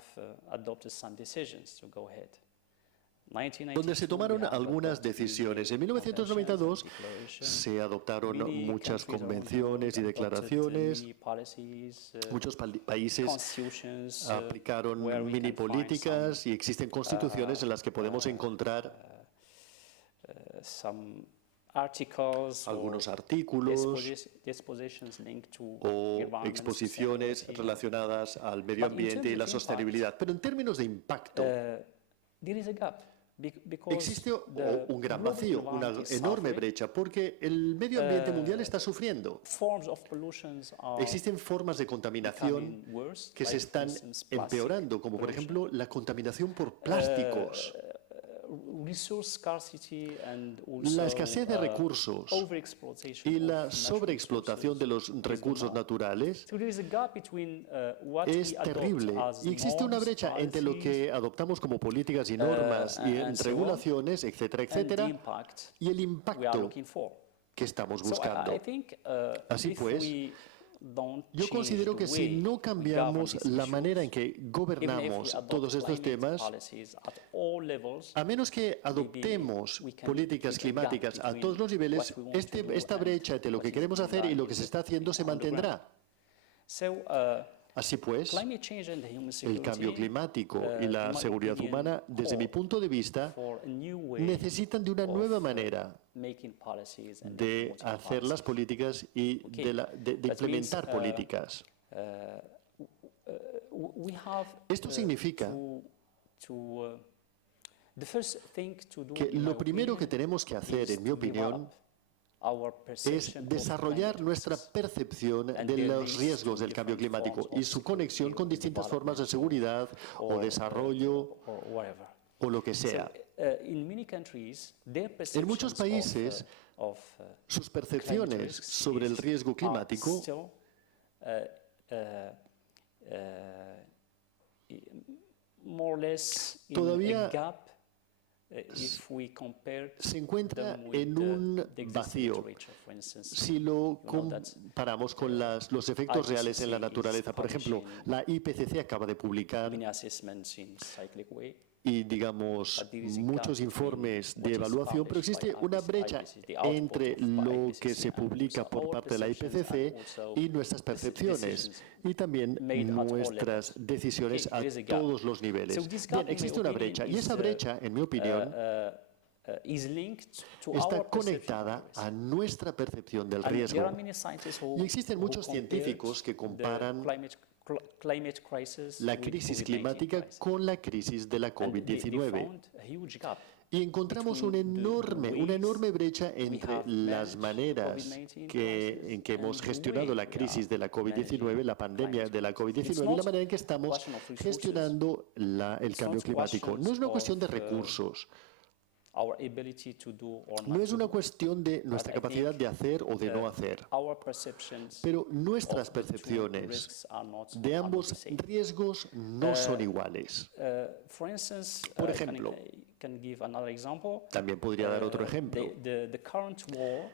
donde se tomaron algunas decisiones. En 1992 se adoptaron muchas convenciones y declaraciones, muchos países aplicaron mini políticas y existen constituciones en las que podemos encontrar articles algunos or artículos dispositions linked to o environment exposiciones sustainability. relacionadas al medio But in ambiente y terms la of sostenibilidad. Pero en términos de impacto, There is a gap because existe the un gran global vacío, una environment is enorme suffering. brecha, porque el medio ambiente mundial está sufriendo. Forms of pollutions are Existen formas de contaminación becoming worse, que se like, for están instance, plastic empeorando, como por pollution. ejemplo la contaminación por plásticos. Resource scarcity and also, La escasez de recursos overexploitation y of la natural sobreexplotación de los resources is the recursos norm. naturales So there is a gap between what es we adopt terrible. as Y existe una norms, brecha entre lo que adoptamos como políticas y normas y and so on, regulaciones, etcétera, and the etcétera, impact y el we are impacto looking for. que estamos So buscando. I think Así if pues, we don't Yo change considero the que si way no we cambiamos govern la these manera en issues, que even if we gobernamos adopt todos estos climate temas, policies at all levels, a menos que adoptemos we can políticas keep a gap climáticas a between todos los niveles, what we want to do esta and brecha entre lo what que is queremos being hacer y done lo que in se está haciendo se on the ground. mantendrá. So, Así pues, climate change and human el security, cambio climático y la in my seguridad opinion, humana, desde mi call punto de vista, for a new way necesitan de una of, nueva manera making policies and de promoting hacer las policies. políticas y Okay. de That implementar means, políticas. We have Esto significa the first thing to do, que in my lo primero que opinion, tenemos que hacer, is en mi to opinión, develop our es perception of desarrollar climate nuestra risks percepción and de their los links riesgos to del cambio different climático forms y of su conexión con security, distintas formas de development, seguridad o desarrollo or whatever. o lo que sea. In many countries, their En muchos perceptions países, of sus climate percepciones risks sobre el riesgo are climático still, more or less in todavía a gap if we compare se encuentra them with en un the existing vacío literature, for instance. si lo You know that, comparamos con los efectos reales en la IPCC naturaleza. is Por ejemplo, publishing la IPCC acaba de publicar many assessments in cyclic way. y, digamos, But there is a muchos gap informes between de what is evaluación, pero published by existe una IPCC, brecha the output entre of lo IPCC que se and publica also por our parte de la perceptions IPCC and also y nuestras percepciones decisions y también made at all nuestras levels. decisiones Okay, a there is a gap. todos los niveles. So this gap, Bien, in my existe una opinion, brecha y is, esa brecha, en mi opinión, is linked to está our perception conectada of risk. a nuestra percepción del And there riesgo. are many scientists who, Y existen who muchos compared científicos que the comparan climate crisis la with crisis COVID-19 climática crisis. con la crisis de la And they COVID-19. found a huge gap. Y encontramos una enorme brecha entre las maneras en que hemos gestionado la crisis de la COVID-19, la pandemia de la COVID-19 y la manera en que estamos gestionando el cambio climático. No es una cuestión de recursos, Our ability to do or not no es to una do. cuestión de nuestra But I capacidad think, de hacer o de no hacer, Our perceptions pero nuestras of the two percepciones risks are not de ambos the same. riesgos no son iguales. For instance, Por ejemplo, can give another example. También podría dar otro ejemplo. The current war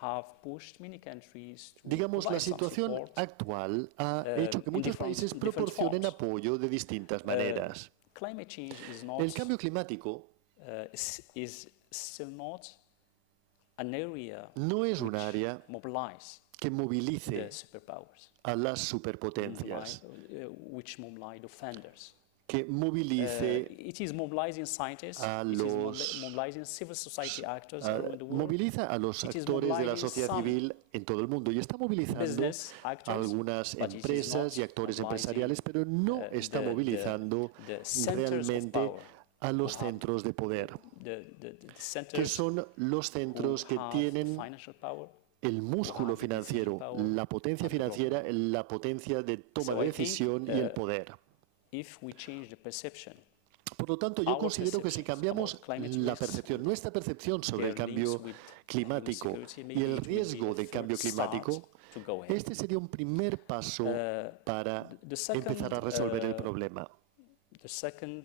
have pushed many countries to Digamos, la provide some situación support. actual ha hecho que in muchos different- países in different proporcionen forms. apoyo de distintas maneras. Climate change is not El cambio climático is still not an area no es un área mobilize que movilice the superpowers, a las superpotencias, which mobilize offenders. que movilice It is mobilizing scientists, a it is los- mobilizing civil society actors around the world, moviliza a los It is actores de la mobilizing sociedad some civil en todo el mundo y está movilizando business a actors, algunas but it is empresas not y actores mobilizing, empresariales, pero no está movilizando the centers of realmente power. a los centros de poder, The que centers son los centros who que have tienen financial power. el músculo financiero, la potencia financiera, la potencia de toma de decisión y el poder. If we change the perception, Por lo tanto, yo our considero que si perceptions cambiamos about climate la risks, percepción, nuestra percepción sobre el their cambio links with climático security, y el maybe it will be riesgo a de cambio first climático, start to go ahead. este sería un primer paso para the second, empezar a resolver el problema. The second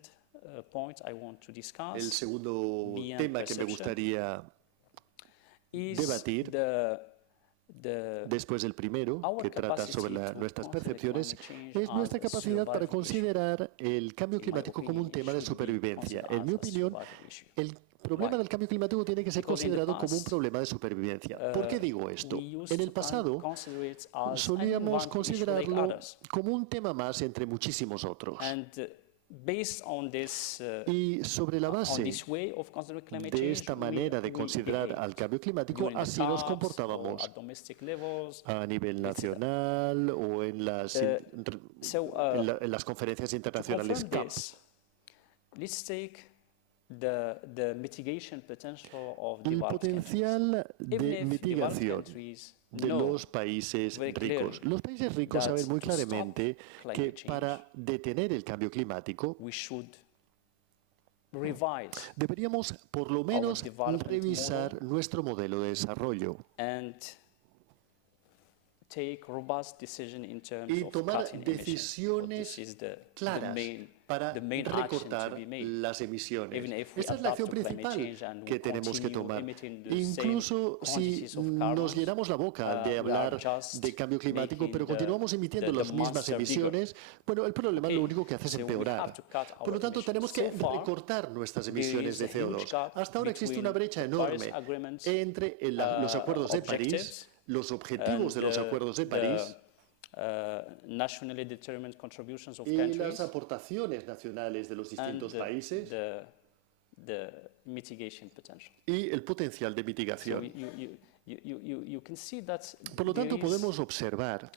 point I want to discuss El segundo beyond tema que me perception gustaría is debatir, the después del primero, que trata sobre nuestras percepciones, es nuestra capacidad para considerar el cambio climático como un tema de supervivencia. En mi opinión, el problema del cambio climático tiene que ser considerado como un problema de supervivencia. ¿Por qué digo esto? En el pasado solíamos considerarlo como un tema más entre muchísimos otros. based on this, Y sobre la on base this way of considering climate de change, esta manera de we considerar behave. al cambio climático, During the así nos COPs or comportábamos at domestic levels. a nivel nacional o en las, en las conferencias To internacionales confirm CAP. this, let's take the mitigation potential of El developed countries. potencial Even de if developed mitigación countries de know los países very ricos. clearly Los países ricos that saben muy to stop claramente climate que change, para detener el cambio climático we should revise deberíamos por lo menos development revisar nuestro modelo de desarrollo and take robust decision in terms y of tomar cutting emissions. So decisiones this is the claras the main action recortar to be made. las emisiones. Even if we Esta es la adapt acción to climate principal change and que we tenemos que continue tomar. emitting the Incluso same si quantities of nos carbons, llenamos la boca de we are hablar just de cambio climático, pero making continuamos emitiendo the las mismas monster bigger. emisiones, bueno, el problema lo único que hace es So we have empeorar. to cut our Por lo tanto, emissions. tenemos que So far, recortar nuestras there emisiones is de a huge CO2. gap Hasta ahora existe between una brecha Paris enorme agreements, entre los acuerdos de París, objectives, los objetivos de los acuerdos de París nationally determined contributions of y countries las aportaciones nacionales de los and distintos países the mitigation potential. y el potencial de So mitigación. you can see that Por lo tanto, there is- podemos observar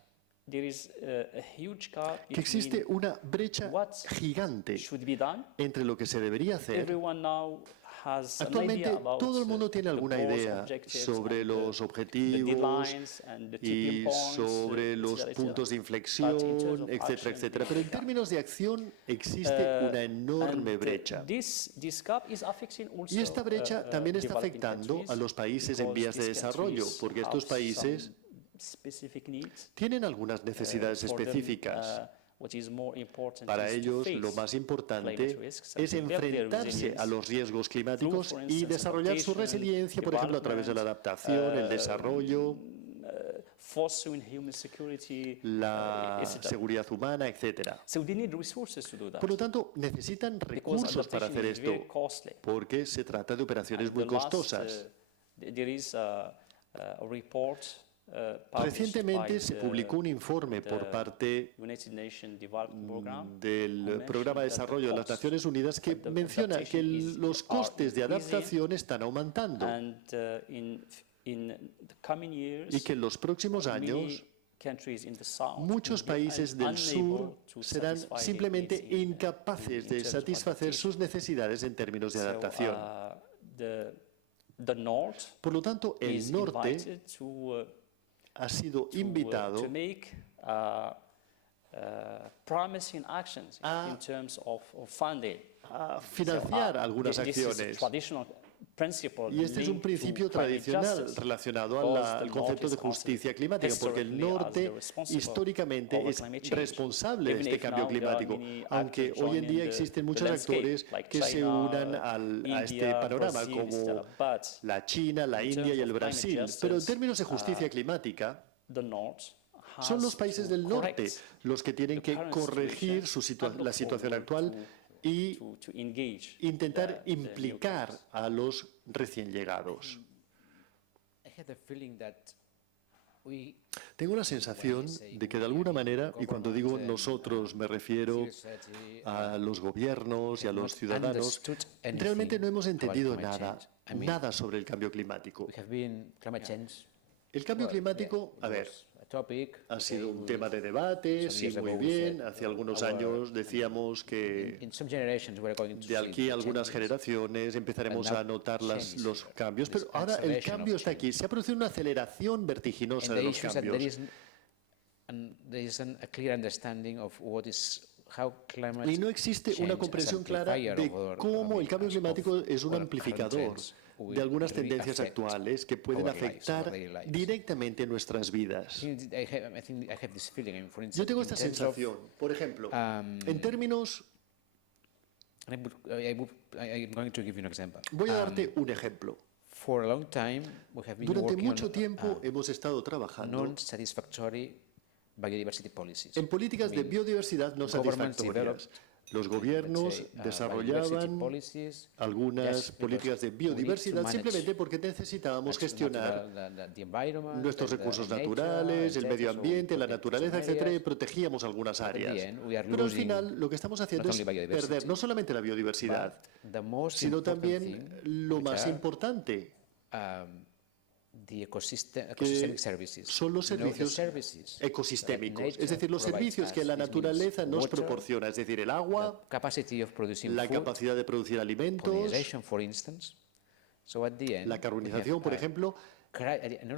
there is a huge gap que existe between una brecha what gigante should be done. entre lo que se debería hacer. Everyone now has an Actualmente idea about todo el mundo tiene the alguna goals, idea objectives, sobre and los the objetivos deadlines and the tipping y points, sobre los etcétera, etcétera. puntos de But in inflexión, terms of etcétera, action, etcétera. we Pero en have- términos de acción existe una enorme and, brecha. This gap is affecting also, Y esta brecha también está developing afectando countries a los países en because vías de these desarrollo, countries porque have estos países some specific needs. tienen algunas necesidades For them, específicas. what is more important Para is to ellos, face lo más importante climate risks and es to build their enfrentarse resilience a los riesgos climáticos through, for y instance, desarrollar su adaptation, resiliencia, por ejemplo, a través de la adaptación, el desarrollo, fostering human security, la etc. seguridad humana, etcétera. So they need resources to do that. Por lo tanto, necesitan Because recursos para adaptation hacer is very esto, costly. porque se trata de operaciones And muy the last, costosas. there is a report published Recientemente by se the publicó un informe por the parte United Nations Development Program del Programa de Desarrollo de las Naciones Unidas que the menciona que adaptation los are costes de increasing adaptación están aumentando and in the coming years y que en los próximos años many countries in the south muchos will be países del sur unable to serán satisfy their simplemente needs in incapaces de terms of satisfacer adaptation. sus necesidades en términos de So, adaptación. the north Por lo tanto, is el norte invited to ha sido invitado to make promising actions in terms of funding. a financiar algunas This is a acciones. traditional principle Y este es un linked to principio climate tradicional justice, relacionado because al the concepto North de is justicia considered climática, porque el historically as norte the responsible históricamente over es climate change. responsable de Even este if cambio now there are climático, many aunque actors hoy en joining día the existen muchos landscape, actores like que se China, unan a este India, panorama, Brazil, como etc. But la China, la in India terms y el of climate Brasil. justice, Pero en términos de justicia climática, the North son has los países to del norte correct los que tienen the que current corregir situation and la look situación forward actual y to engage intentar the new implicar countries. a los recién llegados. I have the feeling that we Tengo la sensación de que de alguna manera, y cuando digo nosotros me refiero a los gobiernos y a los ciudadanos, realmente no hemos entendido nada sobre el cambio climático. we have been climate change. El cambio climático, a ver, ha sido un tema de debate, sí, muy bien. Hace algunos años decíamos que In some generations we're going to de aquí see a algunas changes. generaciones empezaremos a notar los cambios, pero ahora el acceleration cambio of está aquí. Se ha producido una aceleración vertiginosa And de the los issue is that cambios. there isn't a clear understanding of what is how climate Y no existe change una as comprensión clara amplifier de of cómo el cambio of climático es un our current amplificador trends de algunas will really tendencias affect actuales que pueden our lives, our afectar daily lives. directamente nuestras vidas. I think I have this feeling. I mean, for instance, Yo tengo in esta terms of, sensación, por ejemplo, en términos, I'm going to give you an example. voy a darte un ejemplo. For a long time, we have been Durante working mucho on tiempo hemos estado trabajando non-satisfactory biodiversity policies. en políticas de biodiversidad no governments satisfactorias. Los gobiernos desarrollaban algunas políticas de biodiversidad simplemente porque necesitábamos gestionar nuestros recursos naturales, el medio ambiente, la naturaleza, etcétera, y protegíamos algunas áreas. Pero al final lo que estamos haciendo es perder no solamente la biodiversidad, sino también lo más importante, que son los servicios ecosistémicos, es decir, los servicios que la naturaleza nos proporciona, es decir, el agua, la capacidad de producir alimentos, la carbonización, por ejemplo.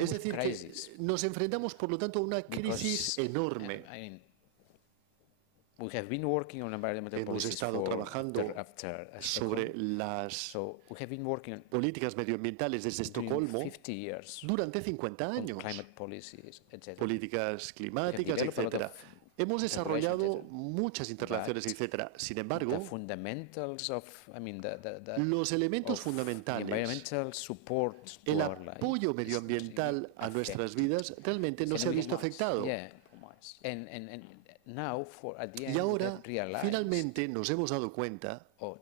Es decir, que nos enfrentamos, por lo tanto, a una crisis enorme. Hemos estado trabajando sobre las políticas medioambientales desde Estocolmo durante 50 años, políticas climáticas, etcétera. Hemos desarrollado muchas interrelaciones, etcétera. Sin embargo, los elementos fundamentales, el apoyo medioambiental a nuestras vidas, realmente no se ha visto afectado. Y ahora, finalmente, nos hemos dado cuenta, o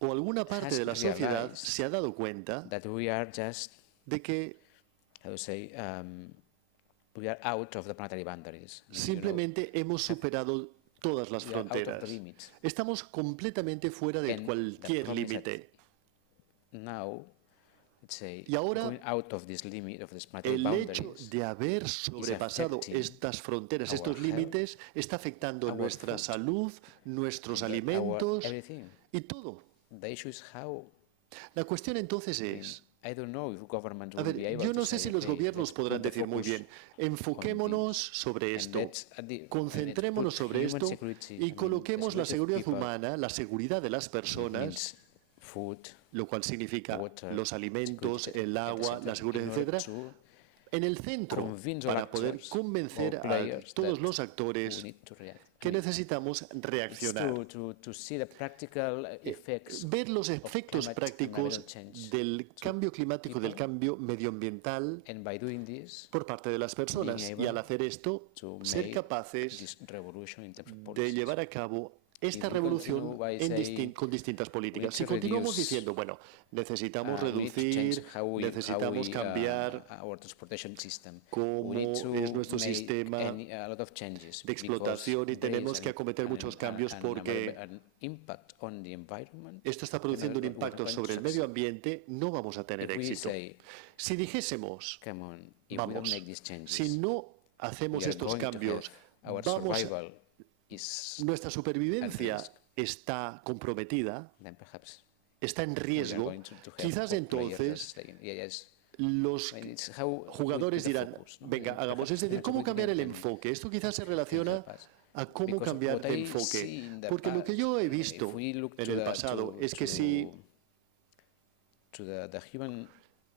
alguna parte de la sociedad se ha dado cuenta, de que simplemente hemos superado todas las fronteras. Estamos completamente fuera de cualquier límite. Y ahora, el hecho de haber sobrepasado estas fronteras, estos límites, está afectando nuestra salud, nuestros alimentos y todo. La cuestión entonces es, a ver, yo no sé si los gobiernos podrán decir muy bien, enfoquémonos sobre esto, concentrémonos sobre esto y coloquemos la seguridad humana, la seguridad de las personas, lo cual significa los alimentos, el agua, la seguridad, etcétera, en el centro para poder convencer a todos los actores que necesitamos reaccionar. Ver los efectos prácticos del cambio climático, del cambio medioambiental por parte de las personas y al hacer esto, ser capaces de llevar a cabo esta revolución con distintas políticas. Si continuamos diciendo, bueno, necesitamos reducir, necesitamos cambiar cómo es nuestro sistema de explotación y tenemos que acometer muchos cambios porque esto está produciendo un impacto sobre el medio ambiente, no vamos a tener éxito. Si dijésemos, vamos, si no hacemos estos cambios, nuestra supervivencia está comprometida, está en riesgo, quizás entonces los jugadores dirán, venga, hagamos. Es decir, ¿cómo cambiar el enfoque? Esto quizás se relaciona a cómo cambiar de enfoque. Porque lo que yo he visto en el pasado es que si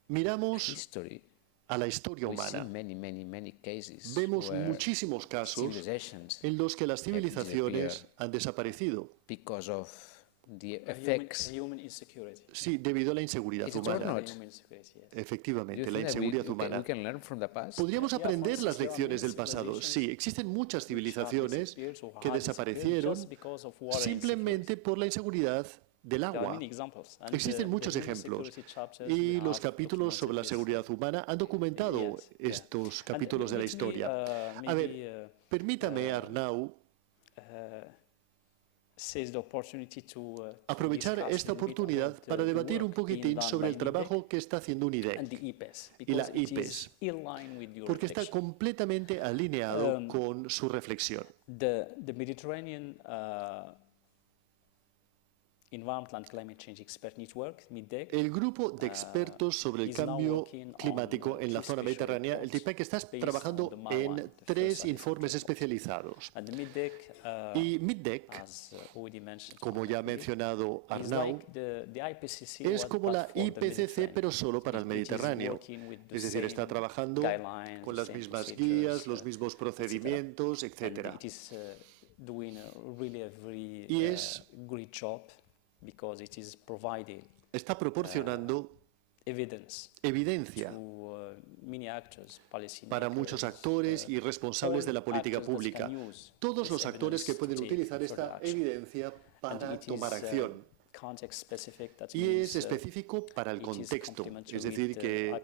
miramos a la historia humana, vemos muchísimos casos en los que las civilizaciones han desaparecido. Sí, debido a la inseguridad humana. Efectivamente, la inseguridad humana. ¿Podríamos aprender las lecciones del pasado? Sí, existen muchas civilizaciones que desaparecieron simplemente por la inseguridad del agua. Existen muchos ejemplos y los capítulos sobre la seguridad humana han documentado estos capítulos de la historia. A ver, permítame, Arnau, aprovechar esta oportunidad para debatir un poquitín sobre el trabajo que está haciendo UNIDEC y la IPES, porque está completamente alineado con su reflexión. El grupo de expertos sobre el cambio climático en la zona mediterránea, el TIPEC, está trabajando en 3 informes especializados. Y MIDDEC, como ya ha mencionado Arnau, es como la IPCC, pero solo para el Mediterráneo. Es decir, está trabajando con las mismas guías, los mismos procedimientos, etc. Y está proporcionando evidencia many actors, para muchos actores y responsables de la política pública. Todos los actores que pueden utilizar esta evidencia para tomar acción. Y es específico para el contexto, es decir, que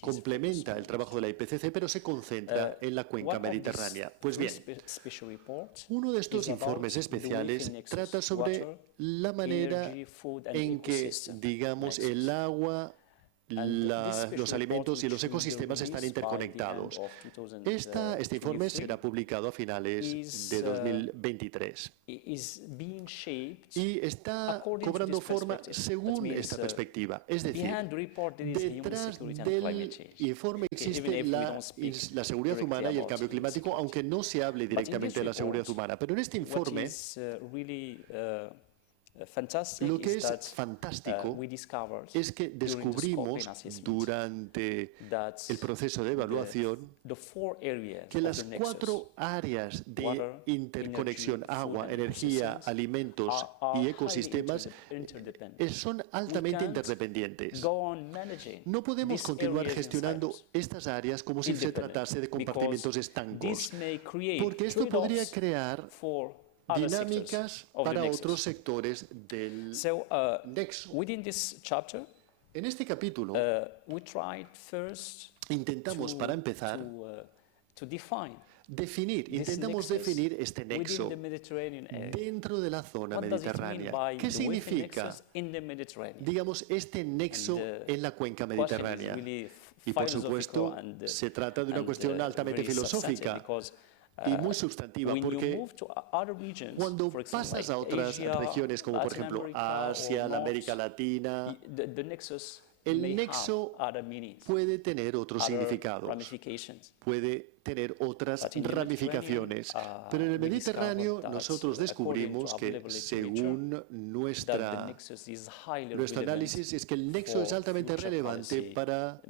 complementa el trabajo de la IPCC, pero se concentra en la cuenca mediterránea. Pues bien, uno de estos informes especiales trata sobre la manera en que, digamos, el agua, los alimentos y los ecosistemas están interconectados. Este informe será publicado a finales de 2023 y está cobrando forma según esta perspectiva. Es decir, detrás del informe existe la seguridad humana y el cambio climático, aunque no se hable directamente de la seguridad humana. Pero en este informe, lo que es fantástico es que descubrimos durante el proceso de evaluación que las 4 áreas de interconexión, agua, energía, alimentos y ecosistemas, son altamente interdependientes. No podemos continuar gestionando estas áreas como si se tratase de compartimentos estancos, porque esto podría crear dinámicas para otros sectores del nexo. En este capítulo, intentamos, para empezar, intentamos definir este nexo dentro de la zona mediterránea. ¿Qué significa, digamos, este nexo en la cuenca mediterránea? Y, por supuesto, se trata de una cuestión altamente filosófica y muy sustantiva, porque cuando pasas a otras regiones, como por ejemplo Asia, la América Latina, el nexo puede tener otros significados, puede tener otras ramificaciones, pero en el Mediterráneo nosotros descubrimos que, según nuestro análisis, es que el nexo es altamente relevante para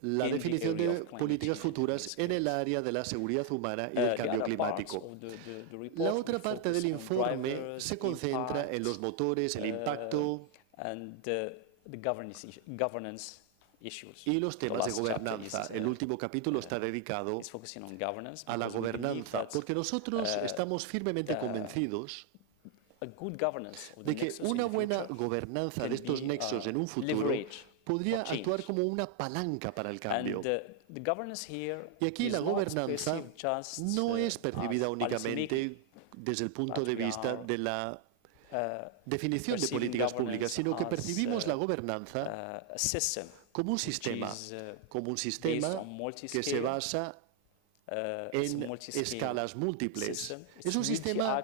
la definición de políticas futuras en el área de la seguridad humana y el cambio climático. La otra parte del informe se concentra en los motores, el impacto y los temas de gobernanza. El último capítulo está dedicado a la gobernanza, porque nosotros estamos firmemente convencidos de que una buena gobernanza de estos nexos en un futuro podría actuar como una palanca para el cambio. Y aquí la gobernanza no es percibida únicamente desde el punto de vista de la definición de políticas públicas, sino que percibimos la gobernanza como un sistema que se basa en escalas múltiples. Es un sistema,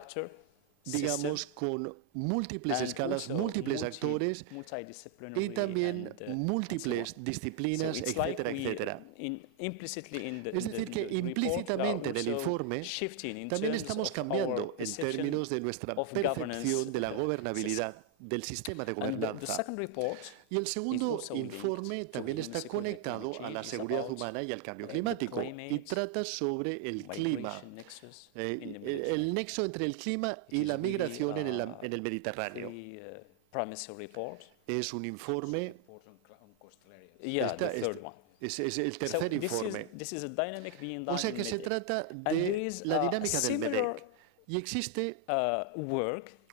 digamos, con múltiples escalas, múltiples actores y también múltiples disciplinas, etcétera, etcétera. Es decir, que implícitamente en el informe también estamos cambiando en términos de nuestra percepción de la gobernabilidad del sistema de gobernanza. Y el segundo informe también está conectado a la seguridad humana y al cambio climático y trata sobre el clima, el nexo entre el clima y la migración en el Mediterráneo. Es un informe, es el tercer informe. O sea que se trata de la dinámica del MEDEC. Y existe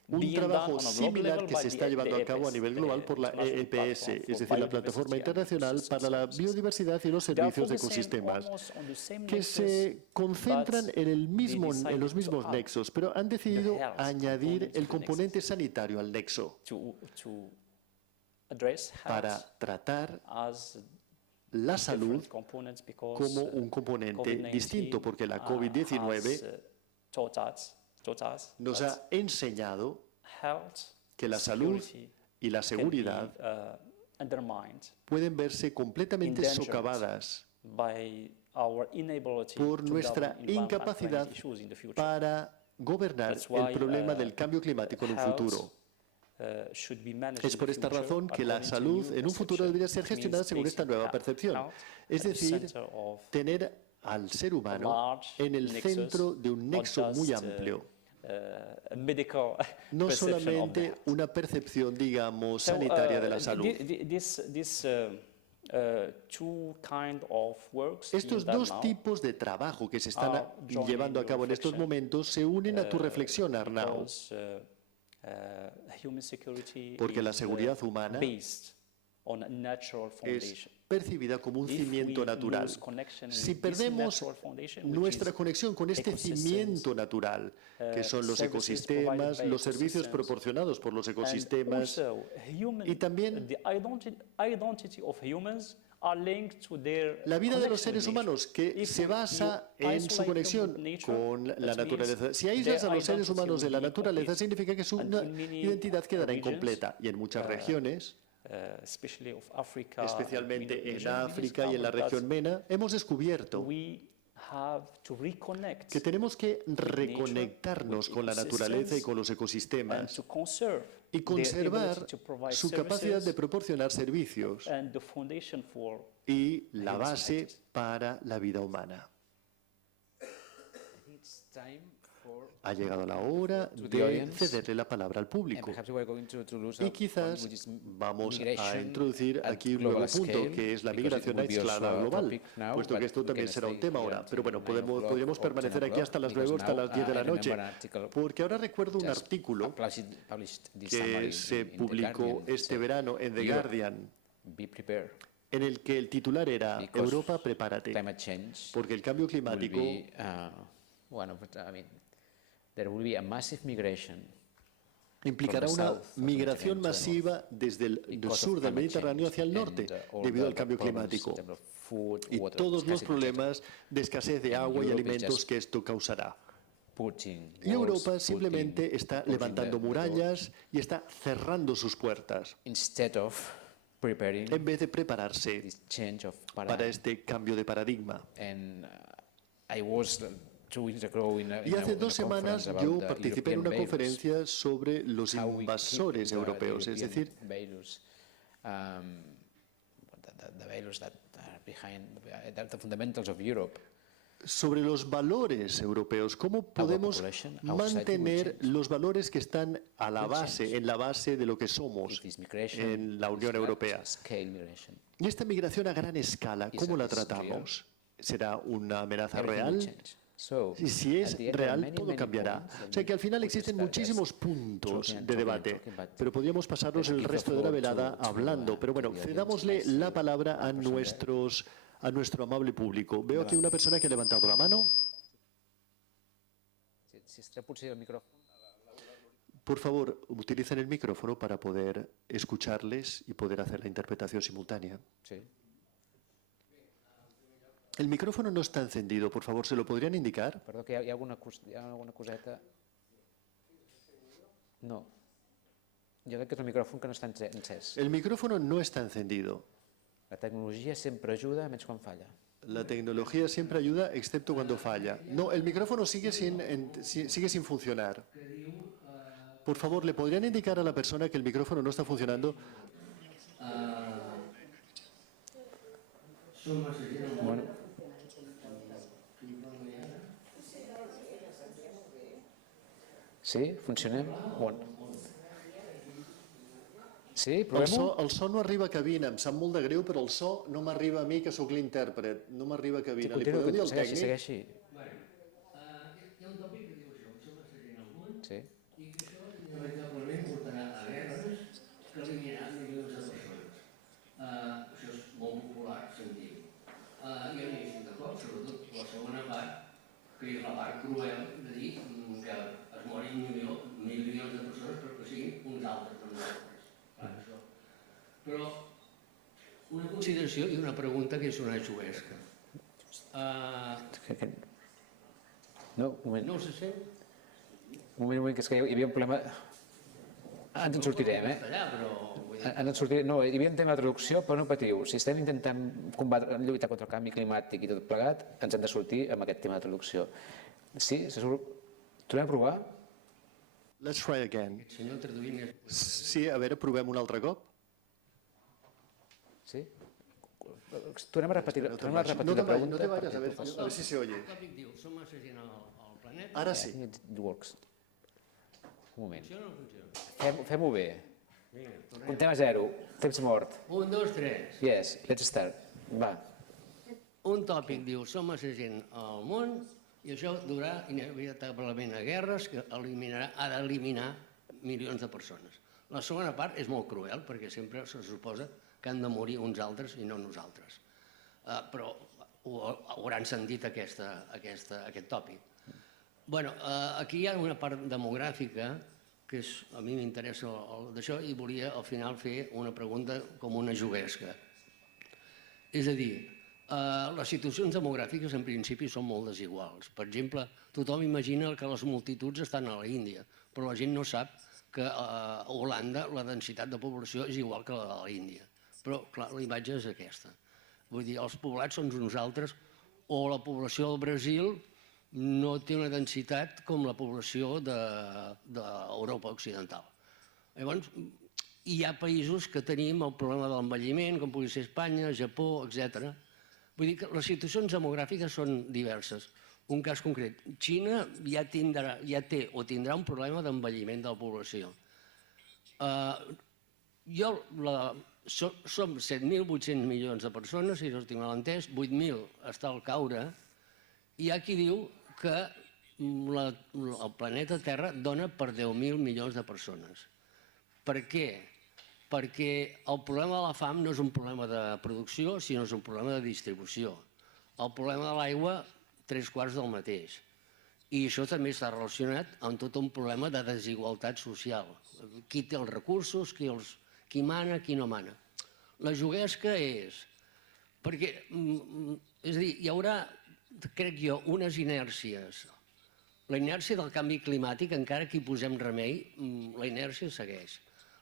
un trabajo similar que se está llevando a cabo a nivel global por la EEPS, es decir, la Plataforma Internacional para la Biodiversidad y los Servicios de Ecosistemas, que se concentran en los mismos nexos, pero han decidido añadir el componente sanitario al nexo para tratar la salud como un componente distinto, porque la COVID-19 nos ha enseñado que la salud y la seguridad pueden verse completamente socavadas por nuestra incapacidad para gobernar el problema del cambio climático en un futuro. Es por esta razón que la salud en un futuro debería ser gestionada según esta nueva percepción, es decir, tener al ser humano en el centro de un nexo muy amplio a medical no perception of solamente that. una percepción, digamos, So, sanitaria de la salud. This two kind of works Estos being done dos now tipos de trabajo que se están are joining llevando a cabo en estos reflection, momentos se unen a tu reflexión, Arnau, because, human security porque la is, seguridad humana based on a natural es foundation. percibida como un If cimiento we natural. lose connection Si with this perdemos natural foundation, which nuestra is conexión con este ecosystems, cimiento natural, que son los services provided ecosistemas, by los servicios ecosystems, proporcionados por los and ecosistemas, also y también the identity of humans are linked to their la vida de los connection with seres nature. humanos, que If se you basa en su isolate them conexión with nature, con la that means naturaleza. Si their aíslas a los seres identity humanos de will la be naturaleza, incomplete. significa que su And in many identidad quedará regions, incompleta. Y en muchas regiones, especially of Africa, especialmente and en Middle Asia, we África y en la discovered región MENA, hemos that descubierto we have to reconnect que tenemos que reconectarnos con la naturaleza y con los and ecosistemas to conserve y their conservar ability to provide su capacidad de services proporcionar servicios and the foundation for y la human base societies. para la vida humana. It's time for Ha llegado la hora To the de audience. cederle la palabra al and público. perhaps we're going to introduce Y a point quizás which is vamos a migration introducir at aquí un global nuevo punto, scale, que es la because migración it a will be also escala a global, topic now, puesto que but esto we también can será un stay tema here ahora. Pero bueno, until 9 o'clock podríamos or 10 permanecer aquí hasta las o'clock, 9 o hasta because las 10 de la now, I noche, remember an article porque ahora recuerdo un just artículo published this summer que se in The publicó Guardian, este said, verano en The Europe, Guardian, be prepared, en el que el titular era because Europa, prepárate, climate change porque el cambio will climático be one of I mean, there will be a massive migration implicará from the una south of the migración Mediterranean to the masiva desde el because of sur del climate Mediterráneo change hacia el norte, and, all debido the al cambio problems climático in terms of food, y water, todos los scarcity, problemas de escasez de And agua y Europe is alimentos just que esto causará. putting Y Europa walls, simplemente está putting levantando the door murallas y está cerrando sus puertas, instead of preparing en vez de prepararse this change of para paradigm. este cambio de paradigma. And I was 2 weeks ago in a, Y hace in a 2 semanas conference about yo the participé en European una values, conferencia sobre los how we keep invasores the europeos, es European decir, values, the values that are behind the fundamentals of Europe. sobre los valores europeos, cómo podemos population, our society will mantener change. los valores que están a la Will base, change. en la base de lo que somos If this migration en la is Unión large Europea. scale migration, Y esta migración a gran escala, Is ¿cómo la that is tratamos? ¿Será una amenaza everything will real? change. So, Y si es at the end, there are real, many, todo many cambiará. points that O sea que al final we existen could start muchísimos just puntos talking and de talking and debate, talking, but pero podríamos pasarnos let's el give the resto de la floor velada to, hablando. Pero bueno, to the cedámosle audience. la palabra a One person there. a nuestro amable público. Veo aquí una persona que ha levantado la mano. Si está potser el micrófono. Por favor, utilicen el micrófono para poder escucharles y poder hacer la interpretación simultánea. Sí. El micrófono no está encendido, por favor, ¿se lo podrían indicar? Perdó, que hi ha alguna, hi ha alguna coseta... No. Jo crec que és el micròfon que no està encès. El micrófono no está encendido. La tecnologia sempre ajuda, menys quan falla. La tecnología siempre ayuda, excepto cuando falla. No, el micrófono sigue sin funcionar. Por favor, ¿le podrían indicar a la persona que el micrófono no está funcionando? Bueno. Sí? Funcionem? Bueno. Sí? Provem-ho? El so no arriba a cabina, em sap molt de greu, però el so no m'arriba a mi, que sóc l'intèrpret. No m'arriba a cabina. Li podeu dir al tècnic? Segueixi. Hi ha un tòpic que diu això, que som assagent al món Sí. i que això inevitablement portarà a guerres que eliminaran milions de persones. Això és molt popular, sentim. Jo no hi estic d'acord, sobretot la segona part, que és la part cruel de dir que es morin milions de persones perquè siguin uns altres per nosaltres. Clar, això. Però una consideració i una pregunta que és una juguesca. No, un moment. No se sent? Un moment, que és que hi havia un problema... Ens en sortirem, eh? Allà, però... vull dir, Ens en sortirem. No, hi havia un tema de traducció, però no patiu. Si estem intentant lluitar contra el canvi climàtic i tot plegat, ens hem de sortir amb aquest tema de traducció. Sí? Tornem a provar? Let's try again. si no traduïm és... Sí, a veure, provem un altre cop. Sí? Tornem a repetir No la te pregunta. vayas, a perquè ver tu fas- si se oye. El tòpic diu, som massa gent al planeta. Ara sí. It works. Un moment. Funciona o no funciona? Fem-ho bé. Vinga, tornem. Comptem a 0. Temps mort. 1, 2, 3. Yes, let's start. Va. Un tòpic diu, som massa gent al món i això durarà inevitablement a guerres que ha d'eliminar milions de persones. La segona part és molt cruel perquè sempre se suposa que han de morir uns altres i no nosaltres. Però ho hauran sentit aquest tòpic. Bueno, aquí hi ha una part demogràfica que a mi m'interessa d'això i volia al final fer una pregunta com una juguesca. És a dir, les situacions demogràfiques en principi són molt desiguals. Per exemple, tothom imagina que les multituds estan a l'Índia, però la gent no sap que a Holanda la densitat de població és igual que la de l'Índia. Però, clar, la imatge és aquesta. Vull dir, els poblats són nosaltres, o la població del Brasil no té una densitat com la població d'Europa Occidental. Llavors, hi ha països que tenim el problema de l'envelliment, com pugui ser Espanya, Japó, etc. Vull dir que les situacions demogràfiques són diverses. Un cas concret, Xina ja té o tindrà un problema d'envelliment de la població. Som 7.800 milions de persones, si no estic mal entès, 8.000 està al caure, i hi ha qui diu que el planeta Terra dona per 10.000 milions de persones. Per què? Perquè el problema de la fam no és un problema de producció, sinó és un problema de distribució. El problema de l'aigua, 3/4 del mateix. I això també està relacionat amb tot un problema de desigualtat social. Qui té els recursos, qui mana, qui no mana. La juguesca és... Perquè, és a dir, hi haurà, crec jo, unes inèrcies. La inèrcia del canvi climàtic, encara que hi posem remei, la inèrcia segueix.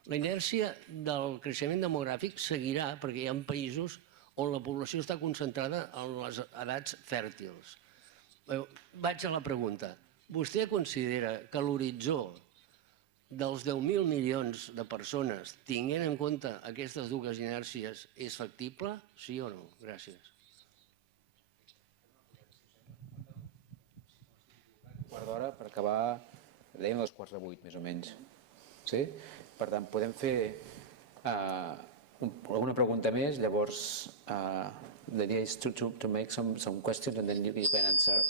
La inèrcia del creixement demogràfic seguirà perquè hi ha països on la població està concentrada en les edats fèrtils. Vaig a la pregunta. Vostè considera que l'horitzó dels 10.000 milions de persones, tinguent en compte aquestes dues inèrcies, és factible? Sí o no? Gràcies. Quart d'hora per acabar, dèiem 7:45, més o menys. Sí? Per tant, podem fer alguna pregunta més, llavors the idea is to make some questions and then you can answer.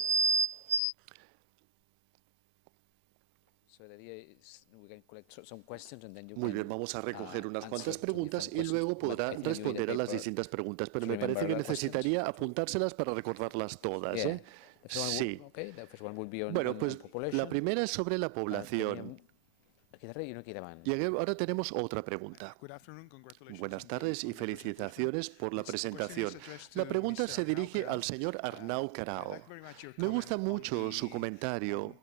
So the idea is we can collect some questions and then you can... Muy bien, vamos a recoger unas cuantas preguntas y luego podrá responder a las distintas preguntas, pero me parece que necesitaría apuntárselas para recordarlas todas. Sí. Bueno, pues la primera es sobre la población. Y ahora tenemos otra pregunta. Buenas tardes y felicitaciones por la presentación. La pregunta se dirige al señor Arnau Carao. Me gusta mucho su comentario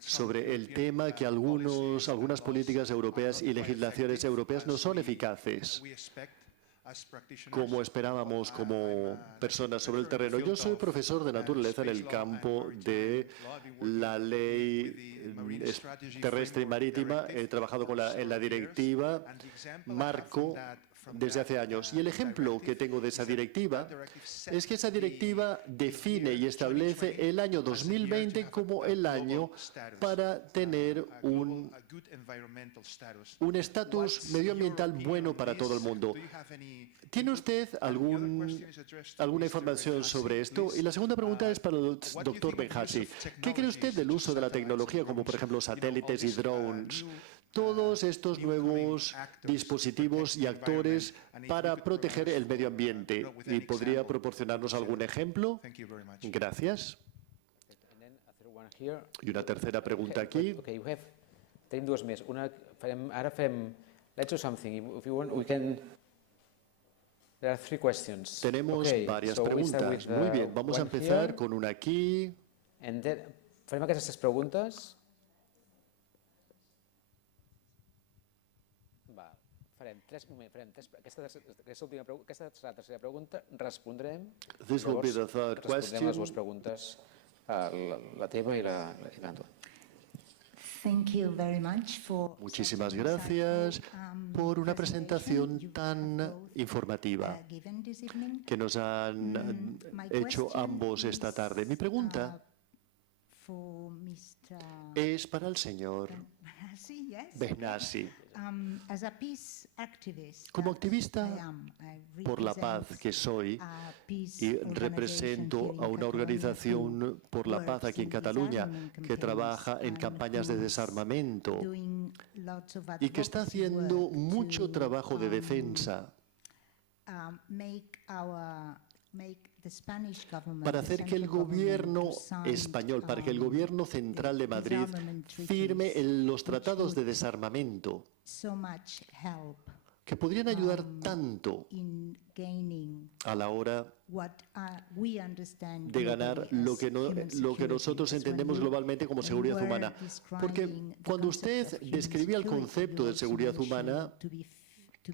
sobre el tema que algunas políticas europeas y legislaciones europeas no son eficaces, como esperábamos como personas sobre el terreno. Yo soy profesor de naturaleza en el campo de la ley terrestre y marítima. He trabajado en la directiva marco desde hace años. Y el ejemplo que tengo de esa directiva es que esa directiva define y establece el año 2020 como el año para tener un estatus medioambiental bueno para todo el mundo. ¿Tiene usted alguna información sobre esto? Y la segunda pregunta es para el doctor Benhassi. ¿Qué cree usted del uso de la tecnología, como por ejemplo satélites y drones? Todos estos nuevos dispositivos y actores para proteger el medio ambiente. ¿Y podría proporcionarnos algún ejemplo? Gracias. Y una tercera pregunta aquí. Tenim dues més. Ara fem... Let's do something. If you want, we can... There are 3 questions. Tenemos varias preguntas. Muy bien, vamos a empezar con una aquí. Farem aquestes 3 preguntes. Aquesta serà la tercera pregunta, respondrem. Respondrem les dues preguntes, la teva i l'Antoine. Muchísimas gracias por una presentación tan informativa que nos han hecho ambos esta tarde. Mi pregunta for Mr. es para el señor Benassi, yes. Benassi. As a peace activist, Como that activista I am, I por la paz represent que soy a peace y organization represento here in a una Catalonia organización who por la paz works aquí en in Cataluña disarmament que campaigns trabaja en and campañas de who's desarmamento doing lots of y que está advocacy haciendo work mucho to, trabajo de defensa make the Spanish government, para the hacer que el central government, gobierno to sign, español, para que el gobierno central de Madrid disarmament firme treaties, los tratados de desarmamento so much help que podrían ayudar tanto in gaining a la hora what we understand de ganar globally lo as que, human lo que security. nosotros Because when entendemos you- globalmente como when seguridad you were humana. Porque describing the cuando concept usted of human describía el security, concepto you de also seguridad mentioned humana, to be